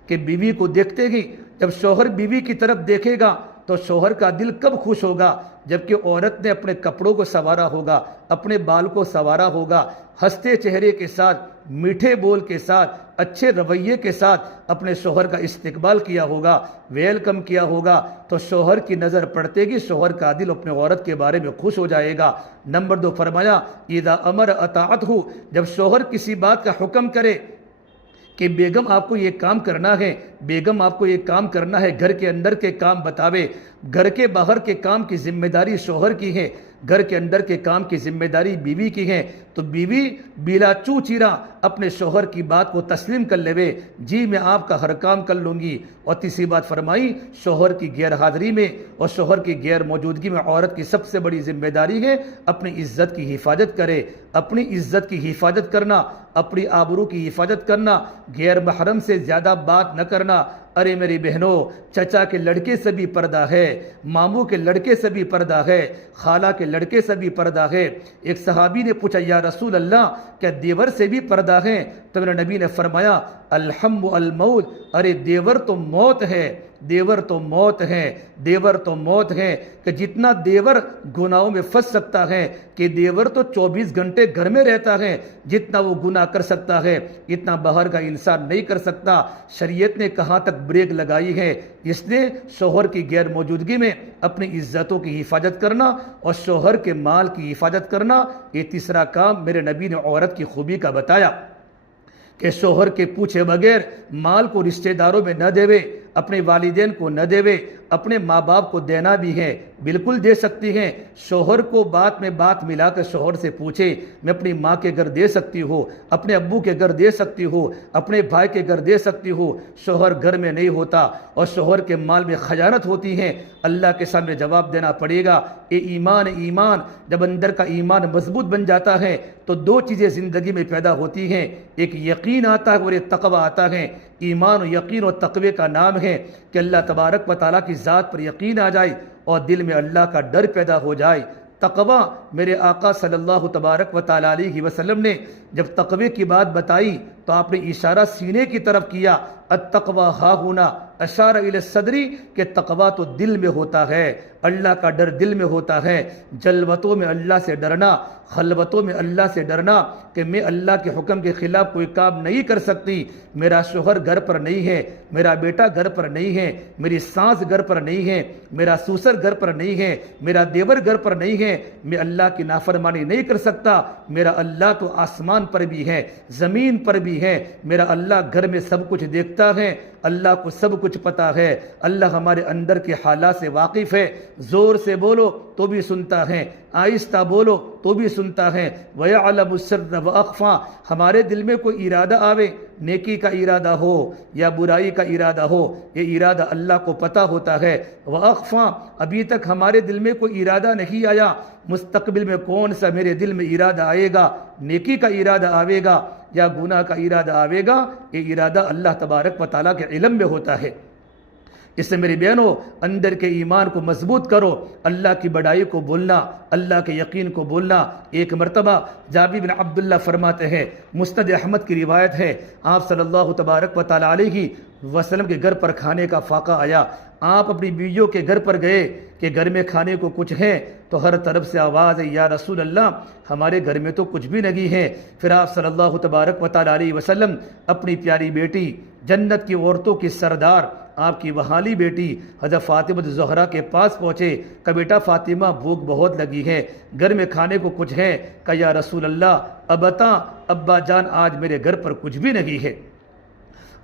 کہ بیوی کو دیکھتے ہی جب شوہر بیوی کی طرف دیکھے گا تو شوہر کا دل کب خوش ہوگا؟ جبکہ عورت نے اپنے کپڑوں کو سنوارا ہوگا، اپنے بال کو سنوارا ہوگا، ہنستے چہرے کے ساتھ، میٹھے بول کے ساتھ، اچھے رویے کے ساتھ اپنے شوہر کا استقبال کیا ہوگا، ویلکم کیا ہوگا، تو شوہر کی نظر پڑتے گی شوہر کا دل اپنے عورت کے بارے میں خوش ہو جائے گا۔ نمبر 2 فرمایا اذا امر اطاعتہ، جب شوہر کسی بات کا حکم کرے کہ بیگم آپ کو یہ کام کرنا ہے، بیگم آپ کو یہ کام کرنا ہے، گھر کے اندر کے کام بتاوے، گھر کے باہر کے کام کی ذمہ داری شوہر کی ہے، گھر کے اندر کے کام کی ذمہ داری بیوی کی ہے، تو بیوی بلا چو چیرا اپنے شوہر کی بات کو تسلیم کر لے، جی میں آپ کا ہر کام کر لوں گی۔ اور تیسری بات فرمائی شوہر کی غیر حاضری میں اور شوہر کی غیر موجودگی میں عورت کی سب سے بڑی ذمہ داری ہے اپنی عزت کی حفاظت کرے، اپنی عزت کی حفاظت کرنا، اپنی آبرو کی حفاظت کرنا، غیر محرم سے زیادہ بات نہ کرنا۔ ارے میری بہنوں، چچا کے لڑکے سے بھی پردہ ہے، ماموں کے لڑکے سے بھی پردہ ہے، خالہ کے لڑکے سے بھی پردہ ہے۔ ایک صحابی نے پوچھا یا رسول اللہ کیا دیور سے بھی پردہ ہے؟ تو میرے نبی نے فرمایا الحم الموت، ارے دیور تو موت ہے، دیور تو موت ہے، دیور تو موت ہے، کہ جتنا دیور گناہوں میں پھنس سکتا ہے، کہ دیور تو 24 گھنٹے گھر میں رہتا ہے، جتنا وہ گناہ کر سکتا ہے اتنا باہر کا انسان نہیں کر سکتا۔ شریعت نے کہاں تک بریک لگائی ہے، اس نے شوہر کی غیر موجودگی میں اپنی عزتوں کی حفاظت کرنا اور شوہر کے مال کی حفاظت کرنا، یہ تیسرا کام میرے نبی نے عورت کی خوبی کا بتایا کہ شوہر کے پوچھے بغیر مال کو رشتہ داروں میں نہ دیوے، اپنے والدین کو نہ دیوے، اپنے ماں باپ کو دینا بھی ہے، بالکل دے سکتی ہیں۔ شوہر کو بات میں بات ملا کر شوہر سے پوچھے میں اپنی ماں کے گھر دے سکتی ہوں، اپنے ابو کے گھر دے سکتی ہوں، اپنے بھائی کے گھر دے سکتی ہوں۔ شوہر گھر میں نہیں ہوتا اور شوہر کے مال میں خیانت ہوتی ہے، اللہ کے سامنے جواب دینا پڑے گا۔ ایمان جب اندر کا ایمان مضبوط بن جاتا ہے تو 2 چیزیں زندگی میں پیدا ہوتی ہیں، ایک یقین آتا ہے اور ایک تقوی آتا ہے۔ ایمان و یقین و تقوی کا نام ہے ہیں کہ اللہ تبارک و تعالیٰ کی ذات پر یقین آ جائے اور دل میں اللہ کا ڈر پیدا ہو جائے۔ تقویٰ، میرے آقا صلی اللہ تبارک و تعالیٰ علیہ وسلم نے جب تقوی کی بات بتائی تو آپ نے اشارہ سینے کی طرف کیا، التقویٰ ہا ہونا، اشارہ الی الصدری، کہ تقویٰ تو دل میں ہوتا ہے، اللہ کا ڈر دل میں ہوتا ہے۔ جلوتوں میں اللہ سے ڈرنا، خلوتوں میں اللہ سے ڈرنا کہ میں اللہ کے حکم کے خلاف کوئی کام نہیں کر سکتی، میرا شوہر گھر پر نہیں ہے، میرا بیٹا گھر پر نہیں ہے، میری ساس گھر پر نہیں ہے، میرا سسر گھر پر نہیں ہے، میرا دیور گھر پر نہیں ہے، میں اللہ کی نافرمانی نہیں کر سکتا، میرا اللہ تو آسمان پر بھی ہے، زمین پر بھی ہے، میرا اللہ گھر میں سب کچھ دیکھتا ہے، اللہ کو سب کچھ پتا ہے، اللہ ہمارے اندر کے حالات سے واقف ہے، زور سے بولو تو بھی سنتا ہے، آہستہ بولو تو بھی سنتا ہے، وَيَعْلَمُ السِّرَّ وَأَخْفَى، ہمارے دل میں کوئی ارادہ آوے، نیکی کا ارادہ ہو یا برائی کا ارادہ ہو، یہ ارادہ اللہ کو پتہ ہوتا ہے۔ وَأَخْفَى، ابھی تک ہمارے دل میں کوئی ارادہ نہیں آیا، مستقبل میں کون سا میرے دل میں ارادہ آئے گا، نیکی کا ارادہ آئے گا یا گناہ کا ارادہ آئے گا، یہ ارادہ اللہ تبارک و تعالیٰ کے علم میں ہوتا ہے۔ اس سے میری بہنوں، اندر کے ایمان کو مضبوط کرو، اللہ کی بڑائی کو بولنا، اللہ کے یقین کو بولنا۔ ایک مرتبہ جابر بن عبداللہ فرماتے ہیں، مسند احمد کی روایت ہے، آپ صلی اللہ تبارک و تعالیٰ علیہ وسلم کے گھر پر کھانے کا فاقہ آیا، آپ اپنی بیویوں کے گھر پر گئے کہ گھر میں کھانے کو کچھ ہے، تو ہر طرف سے آواز ہے، یا رسول اللہ ہمارے گھر میں تو کچھ بھی نہیں ہے۔ پھر آپ صلی اللہ تبارک و تعالیٰ علیہ وسلم اپنی پیاری بیٹی، جنت کی عورتوں کی سردار، آپ کی وہالی بیٹی حضرت فاطمہ زہرا کے پاس پہنچے کہ بیٹا فاطمہ بھوک بہت لگی ہے، گھر میں کھانے کو کچھ ہے؟ کہ یا رسول اللہ ابتا، ابا جان آج میرے گھر پر کچھ بھی نہیں ہے۔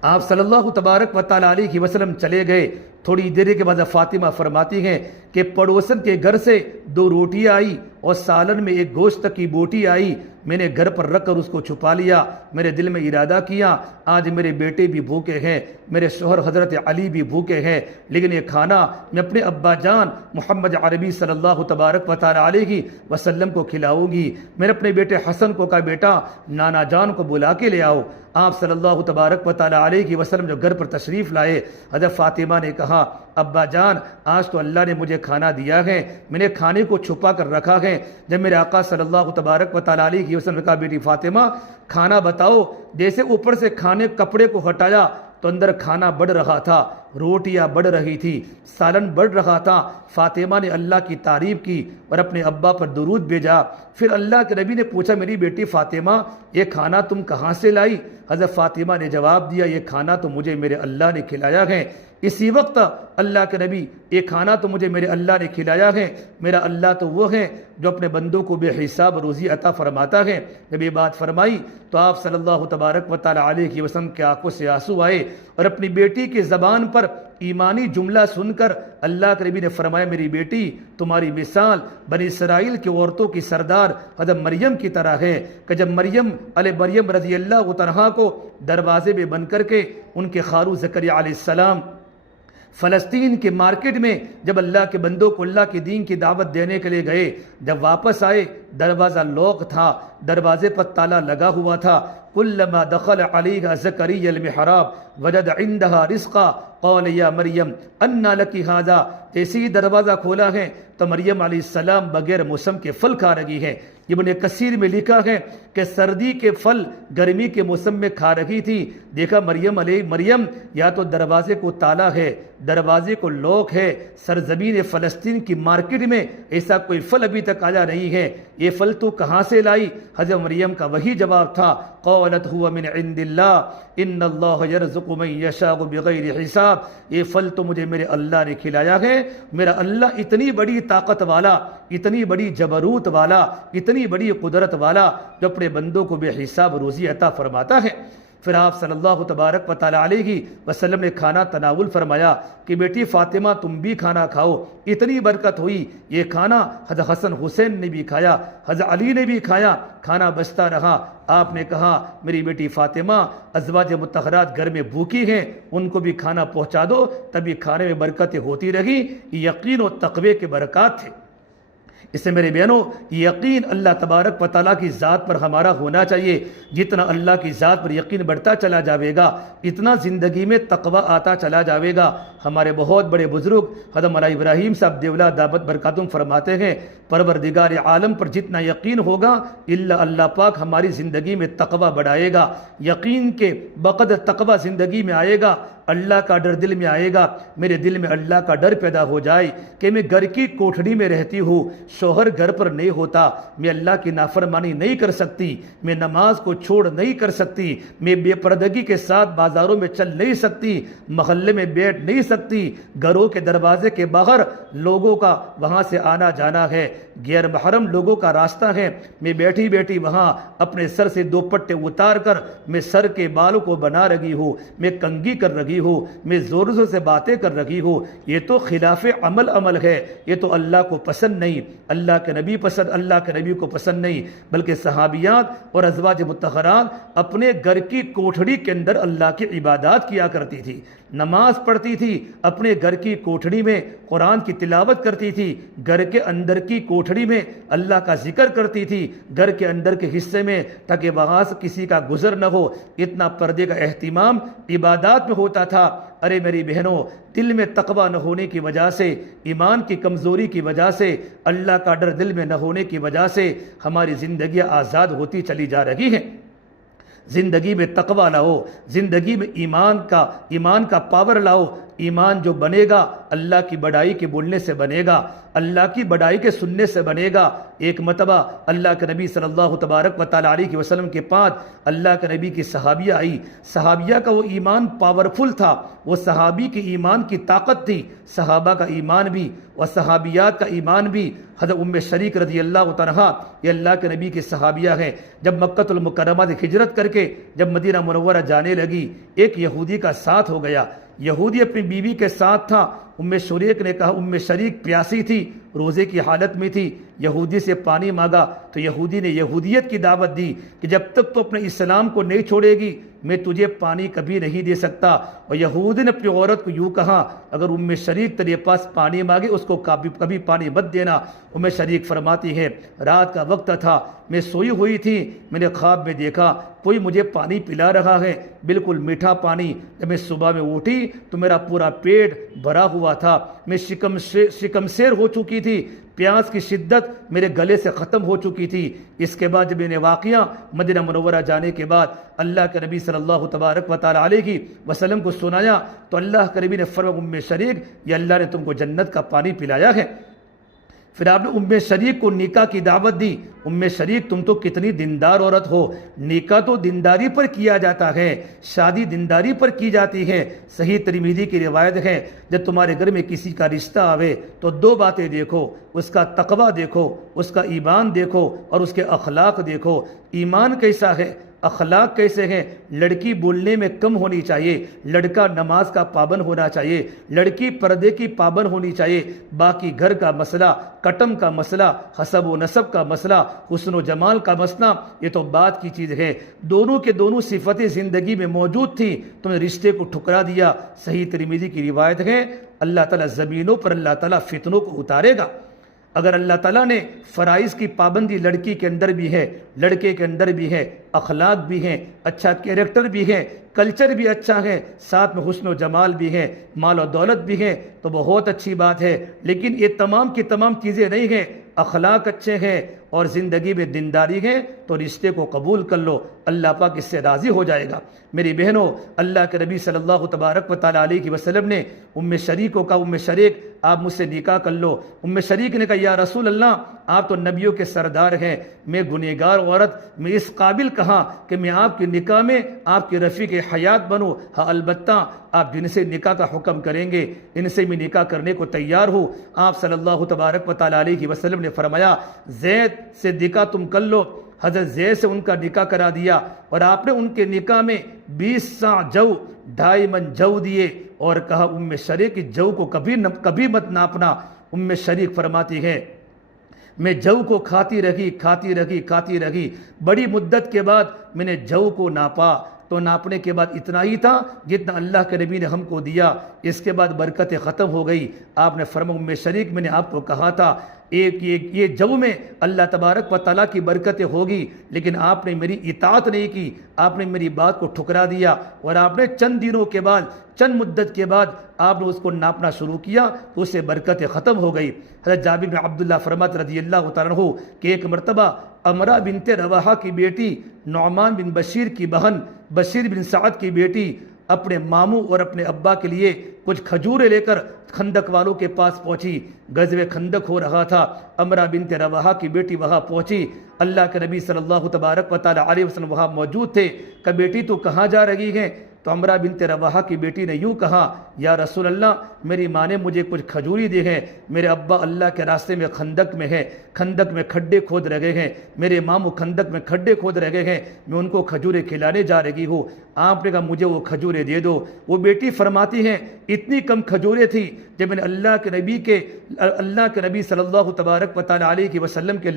آپ صلی اللہ تبارک و تعالیٰ علیہ وسلم چلے گئے۔ تھوڑی دیر کے بعد فاطمہ فرماتی ہیں کہ پڑوسن کے گھر سے 2 روٹیاں آئی اور سالن میں ایک گوشت کی بوٹی آئی، میں نے گھر پر رکھ کر اس کو چھپا لیا، میرے دل میں ارادہ کیا آج میرے بیٹے بھی بھوکے ہیں، میرے شوہر حضرت علی بھی بھوکے ہیں، لیکن یہ کھانا میں اپنے ابا جان محمد عربی صلی اللہ تبارک و تعالیٰ علیہ وسلم کو کھلاؤں گی۔ میں نے اپنے بیٹے حسن کو کہا بیٹا نانا جان کو بلا کے لے آؤ۔ آپ صلی اللہ تبارک و تعالیٰ علیہ وسلم جو گھر پر تشریف لائے، حضرت فاطمہ نے کہا ابا جان آج تو اللہ نے مجھے کھانا دیا ہے، میں نے کھانے کو چھپا کر رکھا ہے۔ جب میرے آقا صلی اللہ تبارک و تعالیٰ علیہ وسلم نے کہا بیٹی فاطمہ کھانا بتاؤ، جیسے اوپر سے کھانے کپڑے کو ہٹایا تو اندر کھانا بڑھ رہا تھا، روٹیاں بڑھ رہی تھی، سالن بڑھ رہا تھا۔ فاطمہ نے اللہ کی تعریف کی اور اپنے ابا پر درود بھیجا۔ پھر اللہ کے نبی نے پوچھا میری بیٹی فاطمہ یہ کھانا تم کہاں سے لائی؟ حضرت فاطمہ نے جواب دیا یہ کھانا تو مجھے میرے اللہ نے کھلایا ہے۔ اسی وقت اللہ کے نبی یہ کھانا تو مجھے میرے اللہ نے کھلایا ہے، میرا اللہ تو وہ ہے جو اپنے بندوں کو بے حساب روزی عطا فرماتا ہے۔ جب یہ بات فرمائی تو آپ صلی اللہ تبارک و تعالیٰ علیہ وسلم کے آنکھوں سے آنسو آئے اور اپنی بیٹی کی زبان پر ایمانی جملہ سن کر اللہ کے نبی نے فرمایا میری بیٹی تمہاری مثال بنی اسرائیل کی عورتوں کی سردار حضرت مریم کی طرح ہے کہ جب مریم رضی اللہ عنہا کو دروازے میں بند کر کے ان کے خارو زکریا علیہ السلام فلسطین کے مارکیٹ میں جب اللہ کے بندوں کو اللہ کے دین کی دعوت دینے کے لیے گئے، جب واپس آئے دروازہ لوک تھا، دروازے پر تالا لگا ہوا تھا۔ کلما دخل علیہ زکریا المحراب وجد عندها رزقا قال یا مریم انا لکی ھذا، جیسے ہی دروازہ کھولا ہے تو مریم علیہ السلام بغیر موسم کے پھل کھا رہی ہے۔ ابن کثیر میں لکھا ہے کہ سردی کے پھل گرمی کے موسم میں کھا رہی تھی۔ دیکھا مریم یا تو دروازے کو تالا ہے، دروازے کو لوک ہے، سرزمین فلسطین کی مارکیٹ میں ایسا کوئی پھل ابھی تک آیا نہیں ہے، یہ پھل تو کہاں سے لائی؟ حضرت مریم کا وہی جواب تھا قالت هو من عند اللہ ان اللہ یرزق من یشاء بغیر حساب، یہ پھل تو مجھے میرے اللہ نے کھلایا ہے۔ میرا اللہ اتنی بڑی طاقت والا، اتنی بڑی جبروت والا، اتنی بڑی قدرت والا جو اپنے بندوں کو بے حساب روزی عطا فرماتا ہے۔ پھر آپ صلی اللہ تبارک و تعالیٰ علیہ وسلم نے کھانا تناول فرمایا کہ بیٹی فاطمہ تم بھی کھانا کھاؤ، اتنی برکت ہوئی۔ یہ کھانا حضرت حسن حسین نے بھی کھایا، حضرت علی نے بھی کھایا، کھانا بچتا رہا۔ آپ نے کہا میری بیٹی فاطمہ ازواج مطہرات گھر میں بھوکی ہیں، ان کو بھی کھانا پہنچا دو، تبھی کھانے میں برکتیں ہوتی رہی۔ یقین و تقوی کے برکات تھے۔ اس سے میرے بہنوں یقین اللہ تبارک و تعالیٰ کی ذات پر ہمارا ہونا چاہیے. جتنا اللہ کی ذات پر یقین بڑھتا چلا جاوے گا اتنا زندگی میں تقوی آتا چلا جاوے گا. ہمارے بہت بڑے بزرگ حضرت مولانا ابراہیم صاحب دیولہ دعوت برکاتہم فرماتے ہیں پروردگار عالم پر جتنا یقین ہوگا اللہ پاک ہماری زندگی میں تقوی بڑھائے گا. یقین کے بقدر تقوی زندگی میں آئے گا اللہ کا ڈر دل میں آئے گا. میرے دل میں اللہ کا ڈر پیدا ہو جائے کہ میں گھر کی کوٹھڑی میں رہتی ہوں, شوہر گھر پر نہیں ہوتا, میں اللہ کی نافرمانی نہیں کر سکتی, میں نماز کو چھوڑ نہیں کر سکتی, میں بے پردگی کے ساتھ بازاروں میں چل نہیں سکتی, محلے میں بیٹھ نہیں سکتی, گھروں کے دروازے کے باہر لوگوں کا وہاں سے آنا جانا ہے, غیر محرم لوگوں کا راستہ ہے, میں بیٹھی بیٹھی وہاں اپنے سر سے دوپٹے اتار کر میں سر کے بالوں کو بنا رہی ہوں, میں کنگھی کر رہی ہوں, میں زور زور سے باتیں کر رہی ہوں. یہ تو خلاف عمل ہے, یہ تو اللہ کو پسند نہیں, اللہ کے نبی کو پسند نہیں. بلکہ صحابیات اور ازواج مطہرات اپنے گھر کی کوٹھڑی کے اندر اللہ کی عبادات کیا کرتی تھی, نماز پڑھتی تھی, اپنے گھر کی کوٹھڑی میں قرآن کی تلاوت کرتی تھی, گھر کے اندر کی کوٹھڑی میں اللہ کا ذکر کرتی تھی, گھر کے اندر کے حصے میں تاکہ وہاں سے کسی کا گزر نہ ہو. اتنا پردے کا اہتمام عبادات میں ہوتا تھا. ارے میری بہنوں, دل میں تقوی نہ ہونے کی وجہ سے, ایمان کی کمزوری کی وجہ سے, اللہ کا ڈر دل میں نہ ہونے کی وجہ سے ہماری زندگیاں آزاد ہوتی چلی جا رہی ہیں. زندگی میں تقوی لاؤ, زندگی میں ایمان کا پاور لاؤ. ایمان جو بنے گا اللہ کی بڑائی کے بولنے سے بنے گا, اللہ کی بڑائی کے سننے سے بنے گا. ایک مرتبہ اللہ کے نبی صلی اللہ تبارک و تعالیٰ علیہ وسلم کے پاس اللہ کے نبی کی صحابیہ آئی. صحابیہ کا وہ ایمان پاورفل تھا, وہ صحابی کے ایمان کی طاقت تھی. صحابہ کا ایمان بھی اور صحابیات کا ایمان بھی. حضرت ام شریک رضی اللہ عنہا یہ اللہ کے نبی کی صحابیہ ہیں. جب مکۃ المکرمہ سے ہجرت کر کے جب مدینہ منورہ جانے لگی, ایک یہودی کا ساتھ ہو گیا. یہودی اپنی بیوی کے ساتھ تھا. ام شریک نے کہا, ام شریک پیاسی تھی, روزے کی حالت میں تھی, یہودی سے پانی مانگا تو یہودی نے یہودیت کی دعوت دی کہ جب تک تو اپنے اسلام کو نہیں چھوڑے گی میں تجھے پانی کبھی نہیں دے سکتا. اور یہودی نے اپنی عورت کو یوں کہا, اگر ام شریک تیرے پاس پانی مانگے اس کو کبھی پانی مت دینا. ام شریک فرماتی ہے, رات کا وقت تھا, میں سوئی ہوئی تھی, میں نے خواب میں دیکھا کوئی مجھے پانی پلا رہا ہے, بالکل میٹھا پانی. جب میں صبح میں اٹھی تو میرا پورا پیٹ بھرا ہوا تھا, میں شکمسیر ہو چکی تھی, پیاس کی شدت میرے گلے سے ختم ہو چکی تھی. اس کے بعد جب میں نے واقعہ مدینہ منورہ جانے کے بعد اللہ کے نبی صلی اللہ تبارک و تعالیٰ علیہ وسلم کو سنایا تو اللہ کے نبی نے فرمایا, ام شریک یہ اللہ نے تم کو جنت کا پانی پلایا ہے. پھر آپ نے ام شریک کو نکاح کی دعوت دی. ام شریک تم تو کتنی دیندار عورت ہو, نکاح تو دینداری پر کیا جاتا ہے, شادی دینداری پر کی جاتی ہے. صحیح ترمذی کی روایت ہے, جب تمہارے گھر میں کسی کا رشتہ آوے تو دو باتیں دیکھو, اس کا تقوی دیکھو, اس کا ایمان دیکھو اور اس کے اخلاق دیکھو. ایمان کیسا ہے, اخلاق کیسے ہیں. لڑکی بولنے میں کم ہونی چاہیے, لڑکا نماز کا پابند ہونا چاہیے, لڑکی پردے کی پابند ہونی چاہیے. باقی گھر کا مسئلہ, کٹم کا مسئلہ, حسب و نسب کا مسئلہ, حسن و جمال کا مسئلہ, یہ تو بات کی چیز ہے. دونوں کے دونوں صفتیں زندگی میں موجود تھیں, تم نے رشتے کو ٹھکرا دیا. صحیح ترمذی کی روایت ہے, اللہ تعالیٰ زمینوں پر اللہ تعالیٰ فتنوں کو اتارے گا. اگر اللہ تعالیٰ نے فرائض کی پابندی لڑکی کے اندر بھی ہے, لڑکے کے اندر بھی ہے, اخلاق بھی ہیں, اچھا کیریکٹر بھی ہے, کلچر بھی اچھا ہے, ساتھ میں حسن و جمال بھی ہے, مال و دولت بھی ہے, تو بہت اچھی بات ہے. لیکن یہ تمام کی تمام چیزیں نہیں ہیں. اخلاق اچھے ہیں اور زندگی میں دینداری ہے تو رشتے کو قبول کر لو, اللہ پاک اس سے راضی ہو جائے گا. میری بہنوں, اللہ کے نبی صلی اللہ تبارک و تعالیٰ علیہ وسلم نے ام شریک کو کہا, ام شریک آپ مجھ سے نکاح کر لو. ام شریک نے کہا, یا رسول اللہ آپ تو نبیوں کے سردار ہیں, میں گنہگار عورت, میں اس قابل کہاں کہ میں آپ کے نکاح میں آپ کے رفیق حیات بنوں. ہاں البتہ آپ جن سے نکاح کا حکم کریں گے ان سے میں نکاح کرنے کو تیار ہوں. آپ صلی اللہ تبارک و تعالیٰ علیہ وسلم نے فرمایا, زید سے نکاح تم کر لو. حضرت زید سے ان کا نکاح کرا دیا اور آپ نے ان کے نکاح میں 20 سا جو, 2.5 من جو دیے اور کہا, ام شریک جو کو کبھی مت ناپنا. ام شریک فرماتی ہے, میں جو کو کھاتی رہی. بڑی مدت کے بعد میں نے جو کو ناپا تو ناپنے کے بعد اتنا ہی تھا جتنا اللہ کے نبی نے ہم کو دیا. اس کے بعد برکتیں ختم ہو گئی. آپ نے فرمایا, ام شریک میں نے آپ کو کہا تھا یہ جو میں اللہ تبارک و تعالیٰ کی برکتیں ہوگی، لیکن آپ نے میری اطاعت نہیں کی، آپ نے میری بات کو ٹھکرا دیا، اور آپ نے چند دنوں کے بعد، چند مدت کے بعد آپ نے اس کو ناپنا شروع کیا تو اس سے برکتیں ختم ہو گئی۔ حضرت جابر بن عبداللہ فرماتے رضی اللہ تعالیٰ عنہ کہ ایک مرتبہ امرہ بنت رواحہ کی بیٹی، نعمان بن بشیر کی بہن، بشیر بن سعد کی بیٹی اپنے ماموں اور اپنے ابا کے لیے کچھ کھجوریں لے کر خندق والوں کے پاس پہنچی۔ غزوہ خندق ہو رہا تھا، امرہ بنت رواحہ کی بیٹی وہاں پہنچی، اللہ کے نبی صلی اللہ تبارک و تعالیٰ علیہ وسلم وہاں موجود تھے۔ کہ بیٹی تو کہاں جا رہی ہیں؟ تو امرہ بنت رواحہ کی بیٹی نے یوں کہا، یا رسول اللہ، میری ماں نے مجھے کچھ کھجوری دی ہیں، میرے ابا اللہ کے راستے میں خندق میں ہیں، خندق میں کھڈے کھود رہے ہیں، میرے ماموں خندق میں کھڈے کھود رہے ہیں، میں ان کو کھجوریں کھلانے جا رہی ہوں، آپ نے کہا مجھے وہ کھجوریں دے دو۔ وہ بیٹی فرماتی ہیں اتنی کم کھجوریں تھیں، جب میں نے اللہ کے نبی صلی اللہ تبارک و تعالیٰ علیہ وسلم کے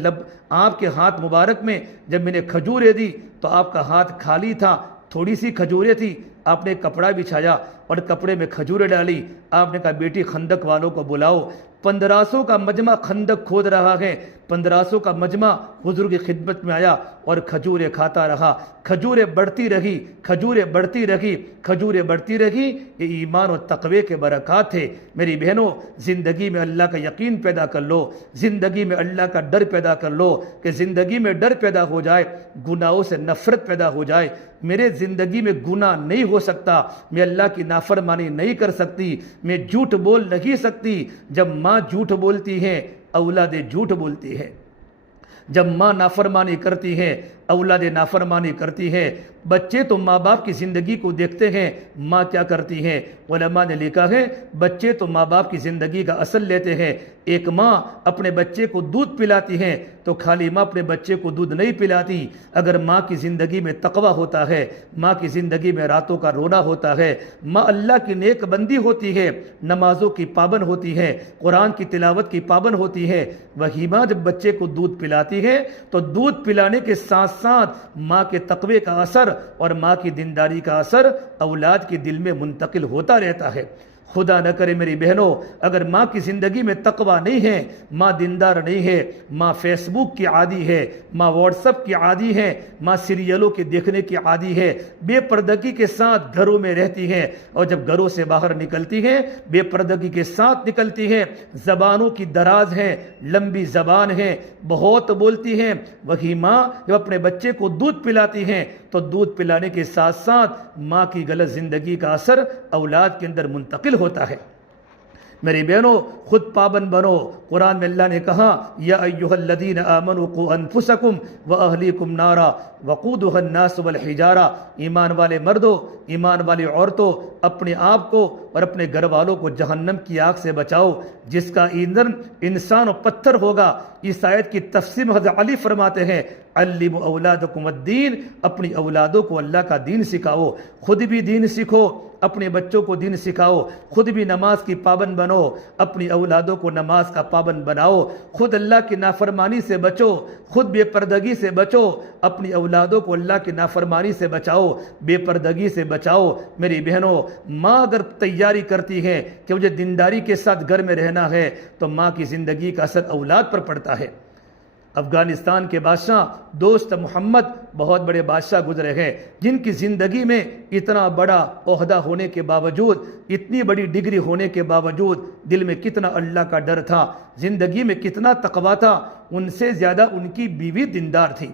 آپ کے ہاتھ مبارک میں جب میں نے کھجوریں دی تو آپ کا ہاتھ خالی تھا، تھوڑی سی کھجوریں تھی، آپ نے کپڑا بچھایا اور کپڑے میں کھجوریں ڈالی، آپ نے کہا بیٹی خندق والوں کو بلاؤ، 1500 کا مجمع خندق کھود رہا ہے، 1500 کا مجمع حضور کی خدمت میں آیا اور کھجوریں کھاتا رہا، کھجوریں بڑھتی رہی، کھجوریں بڑھتی رہی، کھجوریں بڑھتی رہی۔ یہ ایمان و تقوی کے برکات تھے۔ میری بہنوں، زندگی میں اللہ کا یقین پیدا کر لو، زندگی میں اللہ کا ڈر پیدا کر لو، کہ زندگی میں ڈر پیدا ہو جائے، گناہوں سے نفرت پیدا ہو جائے۔ میرے زندگی میں گناہ نہیں ہو سکتا، میں اللہ کی نافرمانی نہیں کر سکتی، میں جھوٹ بول نہیں سکتی۔ جب ماں جھوٹ بولتی ہے، اولادیں جھوٹ بولتی ہے۔ جب ماں نافرمانی کرتی ہے، اولادیں نافرمانی کرتی ہے۔ بچے تو ماں باپ کی زندگی کو دیکھتے ہیں، ماں کیا کرتی ہیں۔ علماء نے لکھا ہے بچے تو ماں باپ کی زندگی کا اصل لیتے ہیں۔ ایک ماں اپنے بچے کو دودھ پلاتی ہے تو خالی ماں اپنے بچے کو دودھ نہیں پلاتی۔ اگر ماں کی زندگی میں تقویٰ ہوتا ہے، ماں کی زندگی میں راتوں کا رونا ہوتا ہے، ماں اللہ کی نیک بندی ہوتی ہے، نمازوں کی پابند ہوتی ہے، قرآن کی تلاوت کی پابند ہوتی ہے، وہی ماں جب بچے کو دودھ پلاتی ہے تو دودھ پلانے کے ساتھ ساتھ ماں کے تقوی کا اثر اور ماں کی دینداری کا اثر اولاد کے دل میں منتقل ہوتا رہتا ہے۔ خدا نہ کرے میری بہنوں، اگر ماں کی زندگی میں تقویٰ نہیں ہے، ماں دیندار نہیں ہے، ماں فیس بک کی عادی ہے، ماں واٹس ایپ کی عادی ہے، ماں سیریلوں کے دیکھنے کی عادی ہے، بے پردگی کے ساتھ گھروں میں رہتی ہے، اور جب گھروں سے باہر نکلتی ہے بے پردگی کے ساتھ نکلتی ہے، زبانوں کی دراز ہے، لمبی زبان ہے، بہت بولتی ہے، وہی ماں جب اپنے بچے کو دودھ پلاتی ہے تو دودھ پلانے کے ساتھ ساتھ ماں کی غلط زندگی کا اثر اولاد کے اندر منتقل ہوتا ہے۔ میری بہنوں، خود پابند بنو۔ قرآن میں اللہ نے کہا یا ایھا الذین آمنوا قوا انفسکم واہلیکم نارا وقودھا الناس والحجارہ، ایمان والے مردوں، ایمان والی عورتوں، اپنے آپ کو اور اپنے گھر والوں کو جہنم کی آگ سے بچاؤ جس کا ایندھن انسان و پتھر ہوگا۔ اس آیت کی تفسیر میں حضرت علی فرماتے ہیں علموا اولادکم الدین، اپنی اولادوں کو اللہ کا دین سکھاؤ، خود بھی دین سیکھو، اپنے بچوں کو دین سکھاؤ، خود بھی نماز کی پابند بنو، اپنی اولادوں کو نماز کا پابند بناؤ، خود اللہ کی نافرمانی سے بچو، خود بے پردگی سے بچو، اپنی اولادوں کو اللہ کی نافرمانی سے بچاؤ، بے پردگی سے بچاؤ۔ میری بہنوں، ماں اگر تیاری کرتی ہے کہ مجھے دینداری کے ساتھ گھر میں رہنا ہے تو ماں کی زندگی کا اثر اولاد پر پڑتا ہے۔ افغانستان کے بادشاہ دوست محمد بہت بڑے بادشاہ گزرے ہیں، جن کی زندگی میں اتنا بڑا عہدہ ہونے کے باوجود، اتنی بڑی ڈگری ہونے کے باوجود دل میں کتنا اللہ کا ڈر تھا، زندگی میں کتنا تقویٰ تھا۔ ان سے زیادہ ان کی بیوی دیندار تھی۔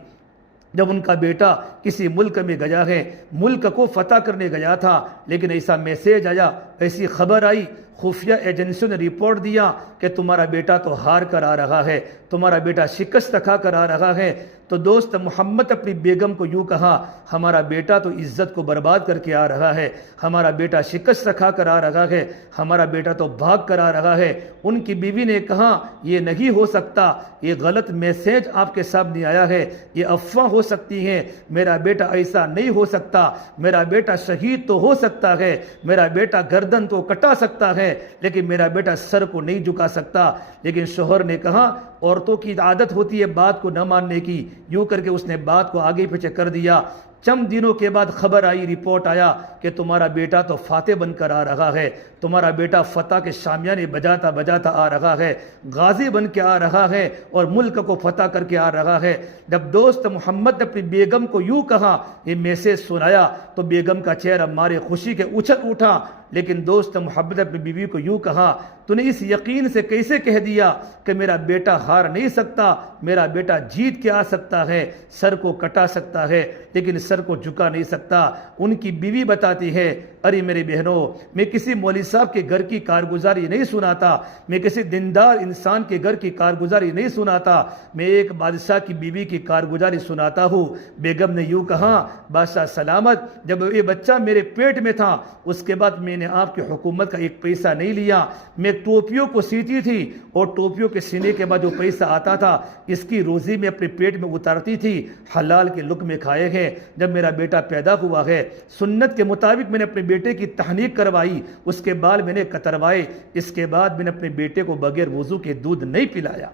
جب ان کا بیٹا کسی ملک میں گیا ہے، ملک کو فتح کرنے گیا تھا، لیکن ایسا میسیج آیا، ایسی خبر آئی، خفیہ ایجنسیوں نے رپورٹ دیا کہ تمہارا بیٹا تو ہار کر آ رہا ہے، تمہارا بیٹا شکست کھا کر آ رہا ہے۔ تو دوست محمد اپنی بیگم کو یوں کہا، ہمارا بیٹا تو عزت کو برباد کر کے آ رہا ہے، ہمارا بیٹا شکست کھا کر آ رہا ہے، ہمارا بیٹا تو بھاگ کر آ رہا ہے۔ ان کی بیوی نے کہا یہ نہیں ہو سکتا، یہ غلط میسیج آپ کے سامنے آیا ہے، یہ افواہ ہو سکتی ہیں، میرا بیٹا ایسا نہیں ہو سکتا، میرا بیٹا شہید تو ہو سکتا ہے، میرا بیٹا گردن تو کٹا سکتا ہے، لیکن میرا بیٹا سر کو نہیں جھکا سکتا۔ لیکن شوہر نے کہا، عورتوں کی عادت ہوتی ہے بات کو نہ ماننے کی، یوں کر کے اس نے بات کو آگے پیچھے کر دیا۔ چند دنوں کے بعد خبر آئی، رپورٹ آیا کہ تمہارا بیٹا تو فاتح بن کر آ رہا ہے، تمہارا بیٹا فتح کے شامیانے بجاتا بجاتا آ رہا ہے، غازی بن کے آ رہا ہے اور ملک کو فتح کر کے آ رہا ہے۔ جب دوست محمد نے اپنی بیگم کو یوں کہا، یہ میسج سنایا، تو بیگم کا چہرہ مارے خوشی کے اچھل اٹھا۔ لیکن دوست محمد نے اپنی بیوی کو یوں کہا، تو نے اس یقین سے کیسے کہہ دیا کہ میرا بیٹا ہار نہیں سکتا، میرا بیٹا جیت کے آ سکتا ہے، سر کو کٹا سکتا ہے لیکن سر کو جھکا نہیں سکتا۔ ان کی بیوی بتاتی ہے، ارے میرے بہنوں، میں کسی مولوی صاحب کے گھر کی کارگزاری نہیں سناتا، میں کسی دیندار انسان کے گھر کی کارگزاری نہیں سناتا، میں ایک بادشاہ کی بیوی کی کارگزاری سناتا ہوں۔ بیگم نے یوں کہا، بادشاہ سلامت، جب یہ بچہ میرے پیٹ میں تھا اس کے بعد میں نے آپ کی حکومت کا ایک پیسہ نہیں لیا، میں ٹوپیوں کو سیتی تھی اور ٹوپیوں کے سینے کے بعد جو پیسہ آتا تھا اس کی روزی میں اپنے پیٹ میں اتارتی تھی، حلال کے لقمے کھائے ہیں۔ جب میرا بیٹا پیدا ہوا ہے سنت کے مطابق میں نے اپنے بیٹے کی تحنیک کروائی، اس کے بال میں نے کتروائے، اس کے بعد میں نے اپنے بیٹے کو بغیر وضو کے دودھ نہیں پلایا۔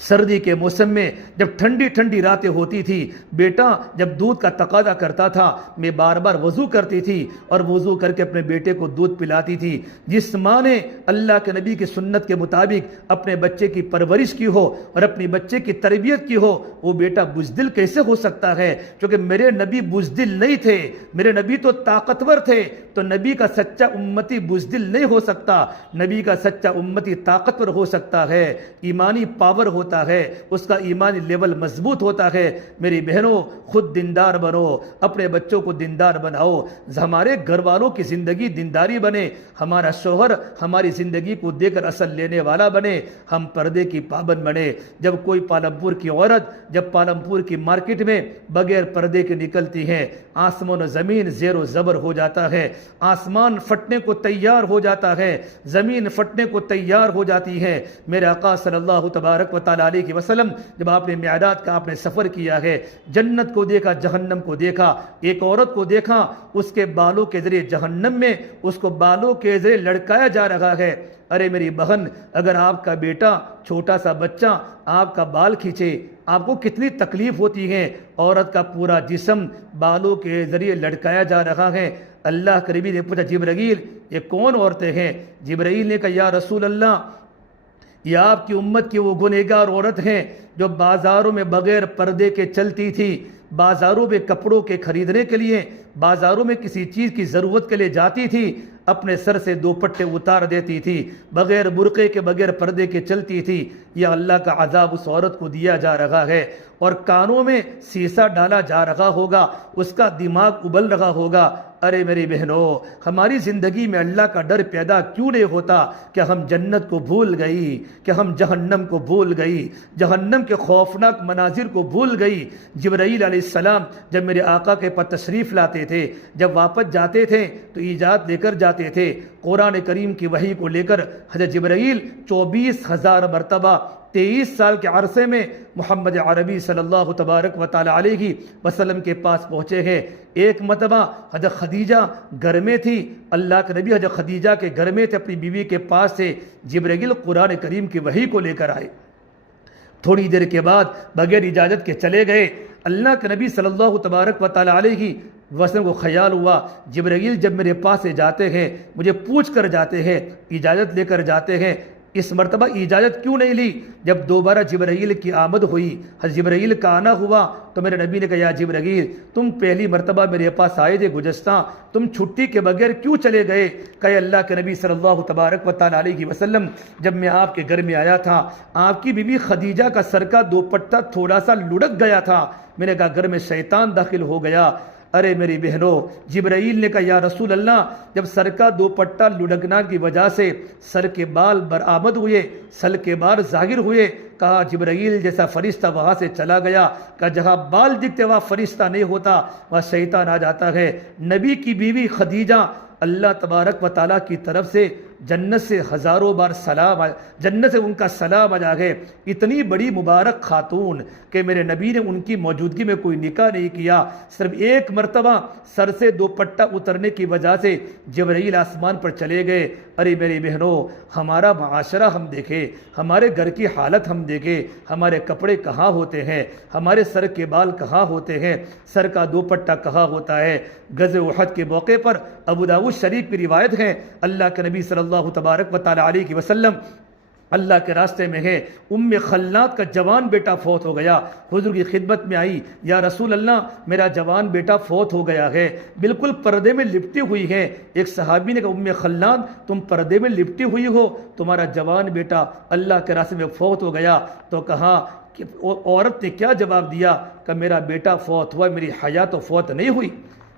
سردی کے موسم میں جب ٹھنڈی ٹھنڈی راتیں ہوتی تھی، بیٹا جب دودھ کا تقاضا کرتا تھا میں بار بار وضو کرتی تھی اور وضو کر کے اپنے بیٹے کو دودھ پلاتی تھی۔ جس ماں نے اللہ کے نبی کی سنت کے مطابق اپنے بچے کی پرورش کی ہو اور اپنی بچے کی تربیت کی ہو، وہ بیٹا بزدل کیسے ہو سکتا ہے؟ کیونکہ میرے نبی بزدل نہیں تھے، میرے نبی تو طاقتور تھے، تو نبی کا سچا امتی بزدل نہیں ہو سکتا، نبی کا سچا امتی طاقتور ہو سکتا ہے، ایمانی پاور ہوتا ہے، اس کا ایمانی لیول مضبوط ہوتا ہے۔ میری بہنوں، خود دیندار بنو، اپنے بچوں کو دیندار بناؤ، ہمارے گھر والوں کی زندگی دینداری بنے، ہمارا شوہر ہماری زندگی کو دے کر اصل لینے والا بنے، ہم پردے کی پابند بنے۔ جب کوئی پالمپور کی عورت جب پالمپور کی مارکیٹ میں بغیر پردے کے نکلتی ہے، آسمان و زمین زیر و زبر ہو جاتا ہے، آسمان پھٹنے کو تیار ہو جاتا ہے، زمین پھٹنے کو تیار ہو جاتی ہے۔ میرے آقا صلی اللہ تبارک و تعالیٰ علیہ وسلم جب آپ نے معراج کا آپ نے سفر کیا ہے، جنت کو دیکھا، جہنم کو دیکھا، ایک عورت کو دیکھا، اس کے بالوں کے ذریعے جہنم میں اس کو بالوں کے ذریعے لڑکایا جا رہا ہے۔ ارے میری بہن، اگر آپ کا بیٹا چھوٹا سا بچہ آپ کا بال کھینچے آپ کو کتنی تکلیف ہوتی ہے؟ عورت کا پورا جسم بالوں کے ذریعے لڑکایا جا رہا ہے۔ اللہ کے نبی نے پوچھا، جبرائیل یہ کون عورتیں ہیں؟ جبرائیل نے کہا، یا رسول اللہ، یہ آپ کی امت کی وہ گنہگار عورت ہیں جو بازاروں میں بغیر پردے کے چلتی تھی، بازاروں میں کپڑوں کے خریدنے کے لیے، بازاروں میں کسی چیز کی ضرورت کے لیے جاتی تھی، اپنے سر سے دوپٹے اتار دیتی تھی، بغیر برقعے کے بغیر پردے کے چلتی تھی۔ یہ اللہ کا عذاب اس عورت کو دیا جا رہا ہے، اور کانوں میں سیسا ڈالا جا رہا ہوگا، اس کا دماغ ابل رہا ہوگا۔ ارے میری بہنوں، ہماری زندگی میں اللہ کا ڈر پیدا کیوں نہیں ہوتا کہ ہم جنت کو بھول گئی، کہ ہم جہنم کو بھول گئی، جہنم کے خوفناک مناظر کو بھول گئی۔ جبرائیل علیہ السلام جب میرے آقا کے پاس تشریف لاتے تھے، جب واپس جاتے تھے تو ایجاد لے کر جاتے تھے، قرآن کریم کی وحی کو لے کر حضرت جبرائیل 24,000 مرتبہ 23 سال کے عرصے میں محمد عربی صلی اللہ تبارک و تعالی علیہ وسلم کے پاس پہنچے ہیں۔ ایک مرتبہ حضرت خدیجہ گھر میں تھی، اللہ کے نبی حضرت خدیجہ کے گھر میں تھے، اپنی بیوی کے پاس سے جبرائیل قرآن کریم کی وحی کو لے کر آئے۔ تھوڑی دیر کے بعد بغیر اجازت کے چلے گئے۔ اللہ کے نبی صلی اللہ تبارک و تعالی علیہ وسلم کو خیال ہوا، جبرائیل جب میرے پاس سے جاتے ہیں مجھے پوچھ کر جاتے ہیں، اجازت لے کر جاتے ہیں، اس مرتبہ اجازت کیوں نہیں لی؟ جب دوبارہ جبرائیل کی آمد ہوئی، حضرت جبرائیل کا آنا ہوا تو میرے نبی نے کہا، یا جبرائیل تم پہلی مرتبہ میرے پاس آئے تھے گزشتہ، تم چھٹی کے بغیر کیوں چلے گئے؟ کہ اللہ کے نبی صلی اللہ تبارک و تعالی علیہ وسلم، جب میں آپ کے گھر میں آیا تھا آپ کی بیوی خدیجہ کا سر کا دوپٹہ تھوڑا سا لڑک گیا تھا، میں نے کہا گھر میں شیطان داخل ہو گیا۔ ارے میری بہنوں، جبرائیل نے کہا، یا رسول اللہ، جب سر کا دوپٹہ لڑکنا کی وجہ سے سر کے بال برآمد ہوئے، سر کے بال ظاہر ہوئے، کہا جبرائیل جیسا فرشتہ وہاں سے چلا گیا، کہ جہاں بال دکھتے وہاں فرشتہ نہیں ہوتا، وہاں شیطان آ جاتا ہے۔ نبی کی بیوی خدیجہ اللہ تبارک و تعالیٰ کی طرف سے جنت سے ہزاروں بار جنت سے ان کا سلام آ جائے۔ اتنی بڑی مبارک خاتون کہ میرے نبی نے ان کی موجودگی میں کوئی نکاح نہیں کیا، صرف ایک مرتبہ سر سے دوپٹہ اترنے کی وجہ سے جبرائیل آسمان پر چلے گئے۔ ارے میری بہنوں، ہمارا معاشرہ ہم دیکھیں، ہمارے گھر کی حالت ہم دیکھیں، ہمارے کپڑے کہاں ہوتے ہیں، ہمارے سر کے بال کہاں ہوتے ہیں، سر کا دوپٹہ کہاں ہوتا ہے۔ غزوہ احد کے موقع پر ابو داؤد شریف کی روایت ہے، اللہ کے نبی صلی اللہ تبارک و تعالی علیہ وسلم اللہ کے راستے میں ہے، خلات کا جوان بیٹا فوت ہو گیا، حضور کی خدمت میں آئی، یا رسول اللہ میرا جوان بیٹا فوت ہو گیا ہے، بالکل پردے میں لپٹی ہوئی ہے۔ ایک صحابی نے کہا خلات تم پردے میں لپٹی ہوئی ہو، تمہارا جوان بیٹا اللہ کے راستے میں فوت ہو گیا، تو کہا کہ عورت نے کیا جواب دیا کہ میرا بیٹا فوت ہوا، میری حیا تو فوت نہیں ہوئی،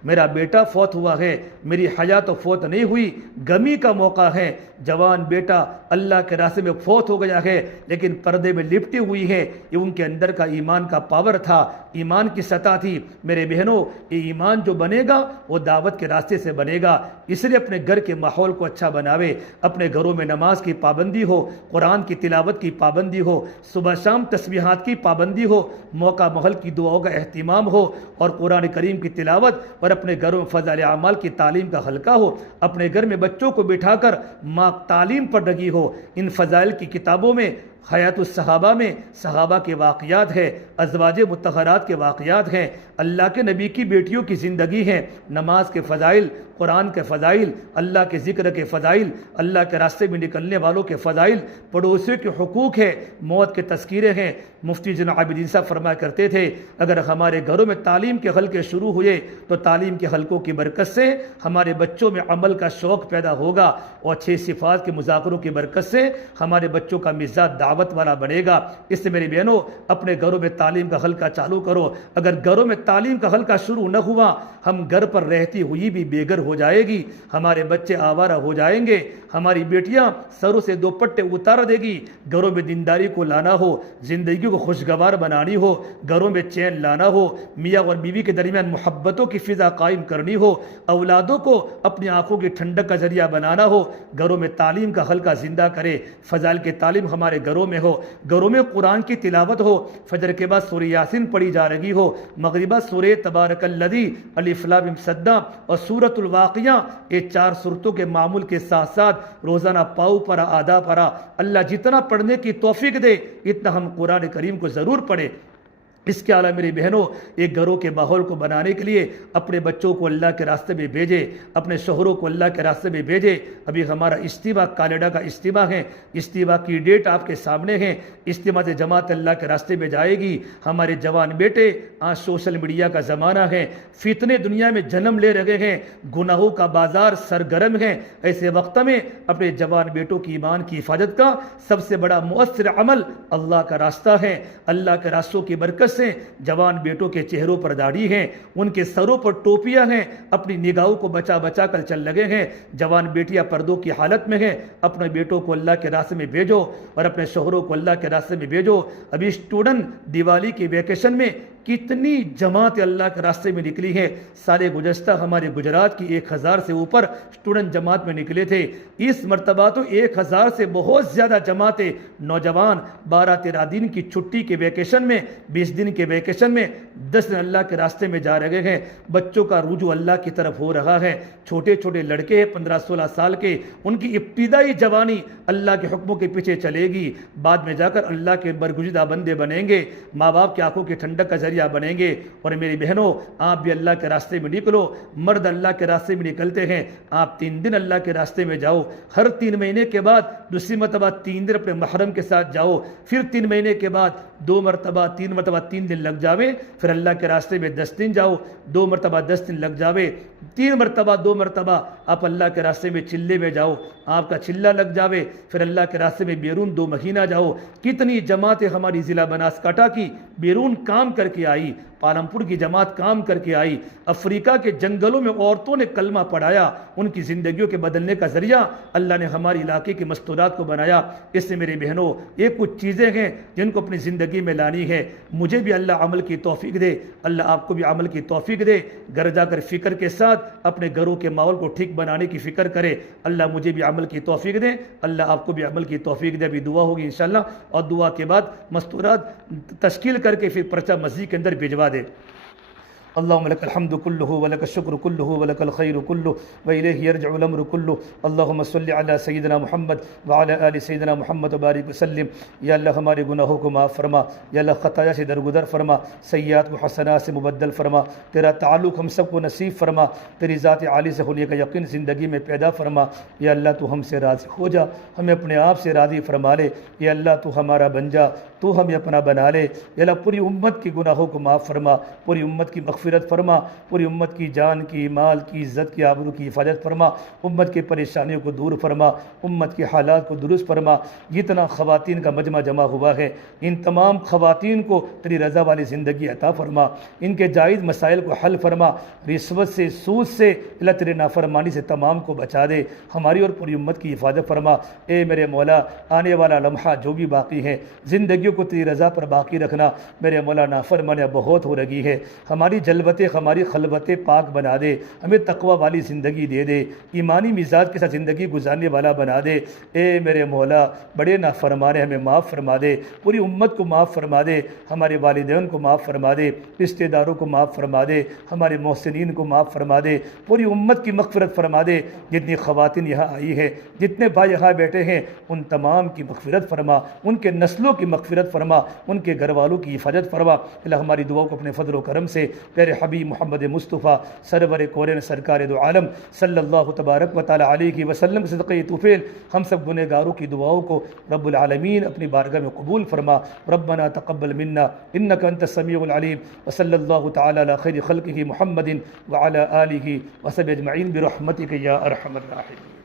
میرا بیٹا فوت ہوا ہے، میری حیا تو فوت نہیں ہوئی، غمی کا موقع ہے، جوان بیٹا اللہ کے راستے میں فوت ہو گیا ہے لیکن پردے میں لپٹی ہوئی ہے۔ یہ ان کے اندر کا ایمان کا پاور تھا، ایمان کی سطح تھی۔ میرے بہنوں، یہ ایمان جو بنے گا وہ دعوت کے راستے سے بنے گا، اس لیے اپنے گھر کے ماحول کو اچھا بناوے، اپنے گھروں میں نماز کی پابندی ہو، قرآن کی تلاوت کی پابندی ہو، صبح شام تسبیحات کی پابندی ہو، موقع محل کی دعاؤں کا اہتمام ہو، اور قرآن کریم کی تلاوت، اور اپنے گھروں میں فضائل اعمال کی تعلیم کا حلقہ ہو، اپنے گھر میں بچوں کو بٹھا کر ماں تعلیم پڑھ رہی ہو۔ ان فضائل کی کتابوں میں حیات الصحابہ میں صحابہ کے واقعات ہیں، ازواج مطہرات کے واقعات ہیں، اللہ کے نبی کی بیٹیوں کی زندگی ہے، نماز کے فضائل، قرآن کے فضائل، اللہ کے ذکر کے فضائل، اللہ کے راستے میں نکلنے والوں کے فضائل، پڑوسیوں کے حقوق ہے، موت کے تذکیرے ہیں۔ مفتی جناب عابدین صاحب فرمایا کرتے تھے اگر ہمارے گھروں میں تعلیم کے حلقے شروع ہوئے تو تعلیم کے حلقوں کی برکت سے ہمارے بچوں میں عمل کا شوق پیدا ہوگا، اور اچھے صفات کے مذاکروں کی برکت سے ہمارے بچوں کا مزاج دعوت والا بنے گا۔ اس سے میری بہنوں، اپنے گھروں میں تعلیم کا حلقہ چالو کرو۔ اگر گھروں میں تعلیم کا حلقہ شروع نہ ہوا، ہم گھر پر رہتی ہوئی بھی بے گھر ہو جائے گی، ہمارے بچے آوارہ ہو جائیں گے، ہماری بیٹیاں سروں سے دوپٹے اتار دے گی۔ گھروں میں دینداری کو لانا ہو، زندگی کو خوشگوار بنانی ہو، گھروں میں چین لانا ہو، میاں اور بیوی کے درمیان محبتوں کی فضا قائم کرنی ہو، اولادوں کو اپنی آنکھوں کی ٹھنڈک کا ذریعہ بنانا ہو، گھروں میں تعلیم کا حلقہ زندہ کرے، فضائل کی تعلیم ہمارے گھروں میں ہو، گھروں میں قرآن کی تلاوت ہو، فجر کے بعد سورہ یاسین پڑھی جا رہی ہو، مغربہ سورہ تبارک الذی الف لام سجدہ اور سورۃ الواقعہ، یہ 4 سورتوں کے معمول کے ساتھ ساتھ روزانہ پاؤ پرا آدھا پرا، اللہ جتنا پڑھنے کی توفیق دے اتنا ہم قرآن کریم کو ضرور پڑھیں۔ اس کے علاوہ میری بہنوں، ایک گھروں کے ماحول کو بنانے کے لیے اپنے بچوں کو اللہ کے راستے میں بھیجے، اپنے شوہروں کو اللہ کے راستے میں بھیجے۔ ابھی ہمارا اجتماع کانیڈا کا اجتماع ہے، اجتماع کی ڈیٹ آپ کے سامنے ہے، اجتماع سے جماعت اللہ کے راستے میں جائے گی۔ ہمارے جوان بیٹے، آج سوشل میڈیا کا زمانہ ہے، فتنے دنیا میں جنم لے رہے ہیں، گناہوں کا بازار سرگرم ہے۔ ایسے وقت میں اپنے جوان بیٹوں کی ایمان کی حفاظت کا سب سے بڑا مؤثر عمل اللہ کا راستہ ہے۔ اللہ کے راستوں کی برکت سے جوان بیٹوں کے چہروں پر داڑھی ہیں، ان کے سروں پر ٹوپیاں ہیں، اپنی نگاہوں کو بچا بچا کر چل لگے ہیں۔ جوان بیٹیاں پردوں کی حالت میں ہیں، اپنے بیٹوں کو اللہ کے راستے میں بھیجو اور اپنے شوہروں کو اللہ کے راستے میں بھیجو۔ ابھی اسٹوڈنٹ دیوالی کے ویکیشن میں کتنی جماعتیں اللہ کے راستے میں نکلی ہیں۔ سال گزشتہ ہمارے گجرات کی 1000 سے اوپر اسٹوڈنٹ جماعت میں نکلے تھے، اس مرتبہ تو 1000 سے بہت زیادہ جماعتیں، نوجوان 12-13 دن کی چھٹی کے ویکیشن میں، 20 دن کے ویکیشن میں 10 دن اللہ کے راستے میں جا رہے ہیں۔ بچوں کا رجوع اللہ کی طرف ہو رہا ہے، چھوٹے چھوٹے لڑکے ہیں 15-16 سال کے، ان کی ابتدائی جوانی اللہ کے حکموں کے پیچھے چلے گی، بعد میں جا کر اللہ کے برگزیدہ بندے بنیں گے، ماں باپ کی آنکھوں کی ٹھنڈک کا ذریعہ بنیں گے۔ اور میری بہنوں، آپ بھی اللہ کے راستے میں نکلو، مرد اللہ کے راستے میں نکلتے ہیں، آپ 3 دن اللہ کے راستے میں جاؤ، ہر 3 مہینے کے بعد دوسری مرتبہ 3 دن اپنے محرم کے ساتھ جاؤ، پھر 3 مہینے کے بعد 2 مرتبہ 3 مرتبہ 3 دن لگ جاوے، پھر اللہ کے راستے میں 10 دن جاؤ، 2 مرتبہ 10 دن لگ جاوے، 3 مرتبہ 2 مرتبہ آپ اللہ کے راستے میں چلے میں جاؤ، آپ کا چلہ لگ جاوے، پھر اللہ کے راستے میں بیرون 2 مہینہ جاؤ۔ کتنی جماعتیں ہماری ضلع بناسکانٹھا کی بیرون کام کر کے آئی، پالمپور کی جماعت کام کر کے آئی، افریقہ کے جنگلوں میں عورتوں نے کلمہ پڑھایا، ان کی زندگیوں کے بدلنے کا ذریعہ اللہ نے ہمارے علاقے کی مستورات کو بنایا۔ اس سے میرے بہنوں یہ کچھ چیزیں ہیں جن کو اپنی زندگی میں لانی ہے۔ مجھے بھی اللہ عمل کی توفیق دے، اللہ آپ کو بھی عمل کی توفیق دے، گھر جا کر فکر کے ساتھ اپنے گھروں کے ماحول کو ٹھیک بنانے کی فکر کرے۔ اللہ مجھے بھی عمل کی توفیق دے، اللہ آپ کو بھی عمل کی توفیق دے۔ ابھی دعا ہوگی انشاءاللہ، اور دعا کے بعد مستورات تشکیل کر کے پھر پرچہ مسجد کے اندر بھجوا دے۔ اللهم لك الحمد كله ولك الشكر كله ولك الخير كله وإليه يرجع الأمر كله اللهم صل على سيدنا محمد وعلى آل سيدنا محمد وبارك وسلم۔ یا اللہ ہمارے گناہوں کو معاف فرما، یا اللہ خطایا سے درگزر فرما، سیئات کو حسنات سے مبدل فرما، تیرا تعلق ہم سب کو نصیب فرما، تیری ذات عالی سے ہونے کا یقین زندگی میں پیدا فرما۔ یا اللہ تو ہم سے راضی ہو جا، ہمیں اپنے آپ سے راضی فرما لے۔ یا اللہ تو ہمارا بن جا، تو ہمیں اپنا بنا لے۔ یا اللہ پوری امت کی گناہوں کو معاف فرما، پوری امت کی مغفرت فرما، پوری امت کی جان کی، مال کی، عزت کی، آبرو کی حفاظت فرما، امت کی پریشانیوں کو دور فرما، امت کے حالات کو درست فرما۔ جتنا خواتین کا مجمع جمع ہوا ہے، ان تمام خواتین کو تیری رضا والی زندگی عطا فرما، ان کے جائز مسائل کو حل فرما، رشوت سے، سود سے، اللہ تیرے نافرمانی سے تمام کو بچا دے، ہماری اور پوری امت کی حفاظت فرما۔ اے میرے مولا، آنے والا لمحہ جو بھی باقی ہے، زندگیوں کو تیری رضا پر باقی رکھنا۔ میرے مولا نافرمانیاں بہت ہو رہی ہے، ہماری جلوتیں، ہماری خلوتیں پاک بنا دے، ہمیں تقوی والی زندگی دے دے، ایمانی مزاج کے ساتھ زندگی گزارنے والا بنا دے۔ اے میرے مولا، بڑے نافرمان ہیں، ہمیں معاف فرما دے، پوری امت کو معاف فرما دے، ہمارے والدین کو معاف فرما دے، رشتہ داروں کو معاف فرما دے، ہمارے محسنین کو معاف فرما دے، پوری امت کی مغفرت فرما دے۔ جتنی خواتین یہاں آئی ہیں، جتنے بھائی یہاں بیٹھے ہیں، ان تمام کی مغفرت فرما، ان کے نسلوں کی مغفرت فرما، ان کے گھر والوں کی حفاظت فرما۔ اللہ ہماری دعاؤں کو اپنے فضل و کرم سے پیارے حبیب محمد مصطفیٰ سرور کونین سرکار دو عالم صلی اللہ تبارک و تعالی علیہ وسلم کے صدقہ طفیل ہم سب گنہگاروں کی دعاؤں کو رب العالمین اپنی بارگاہ میں قبول فرما۔ ربنا تقبل منا انک انت السمیع العلیم، وصلی اللہ تعالی علی خیر خلقہ محمد وعلی آلہ وصحبہ اجمعین برحمتک یا ارحم الراحمین۔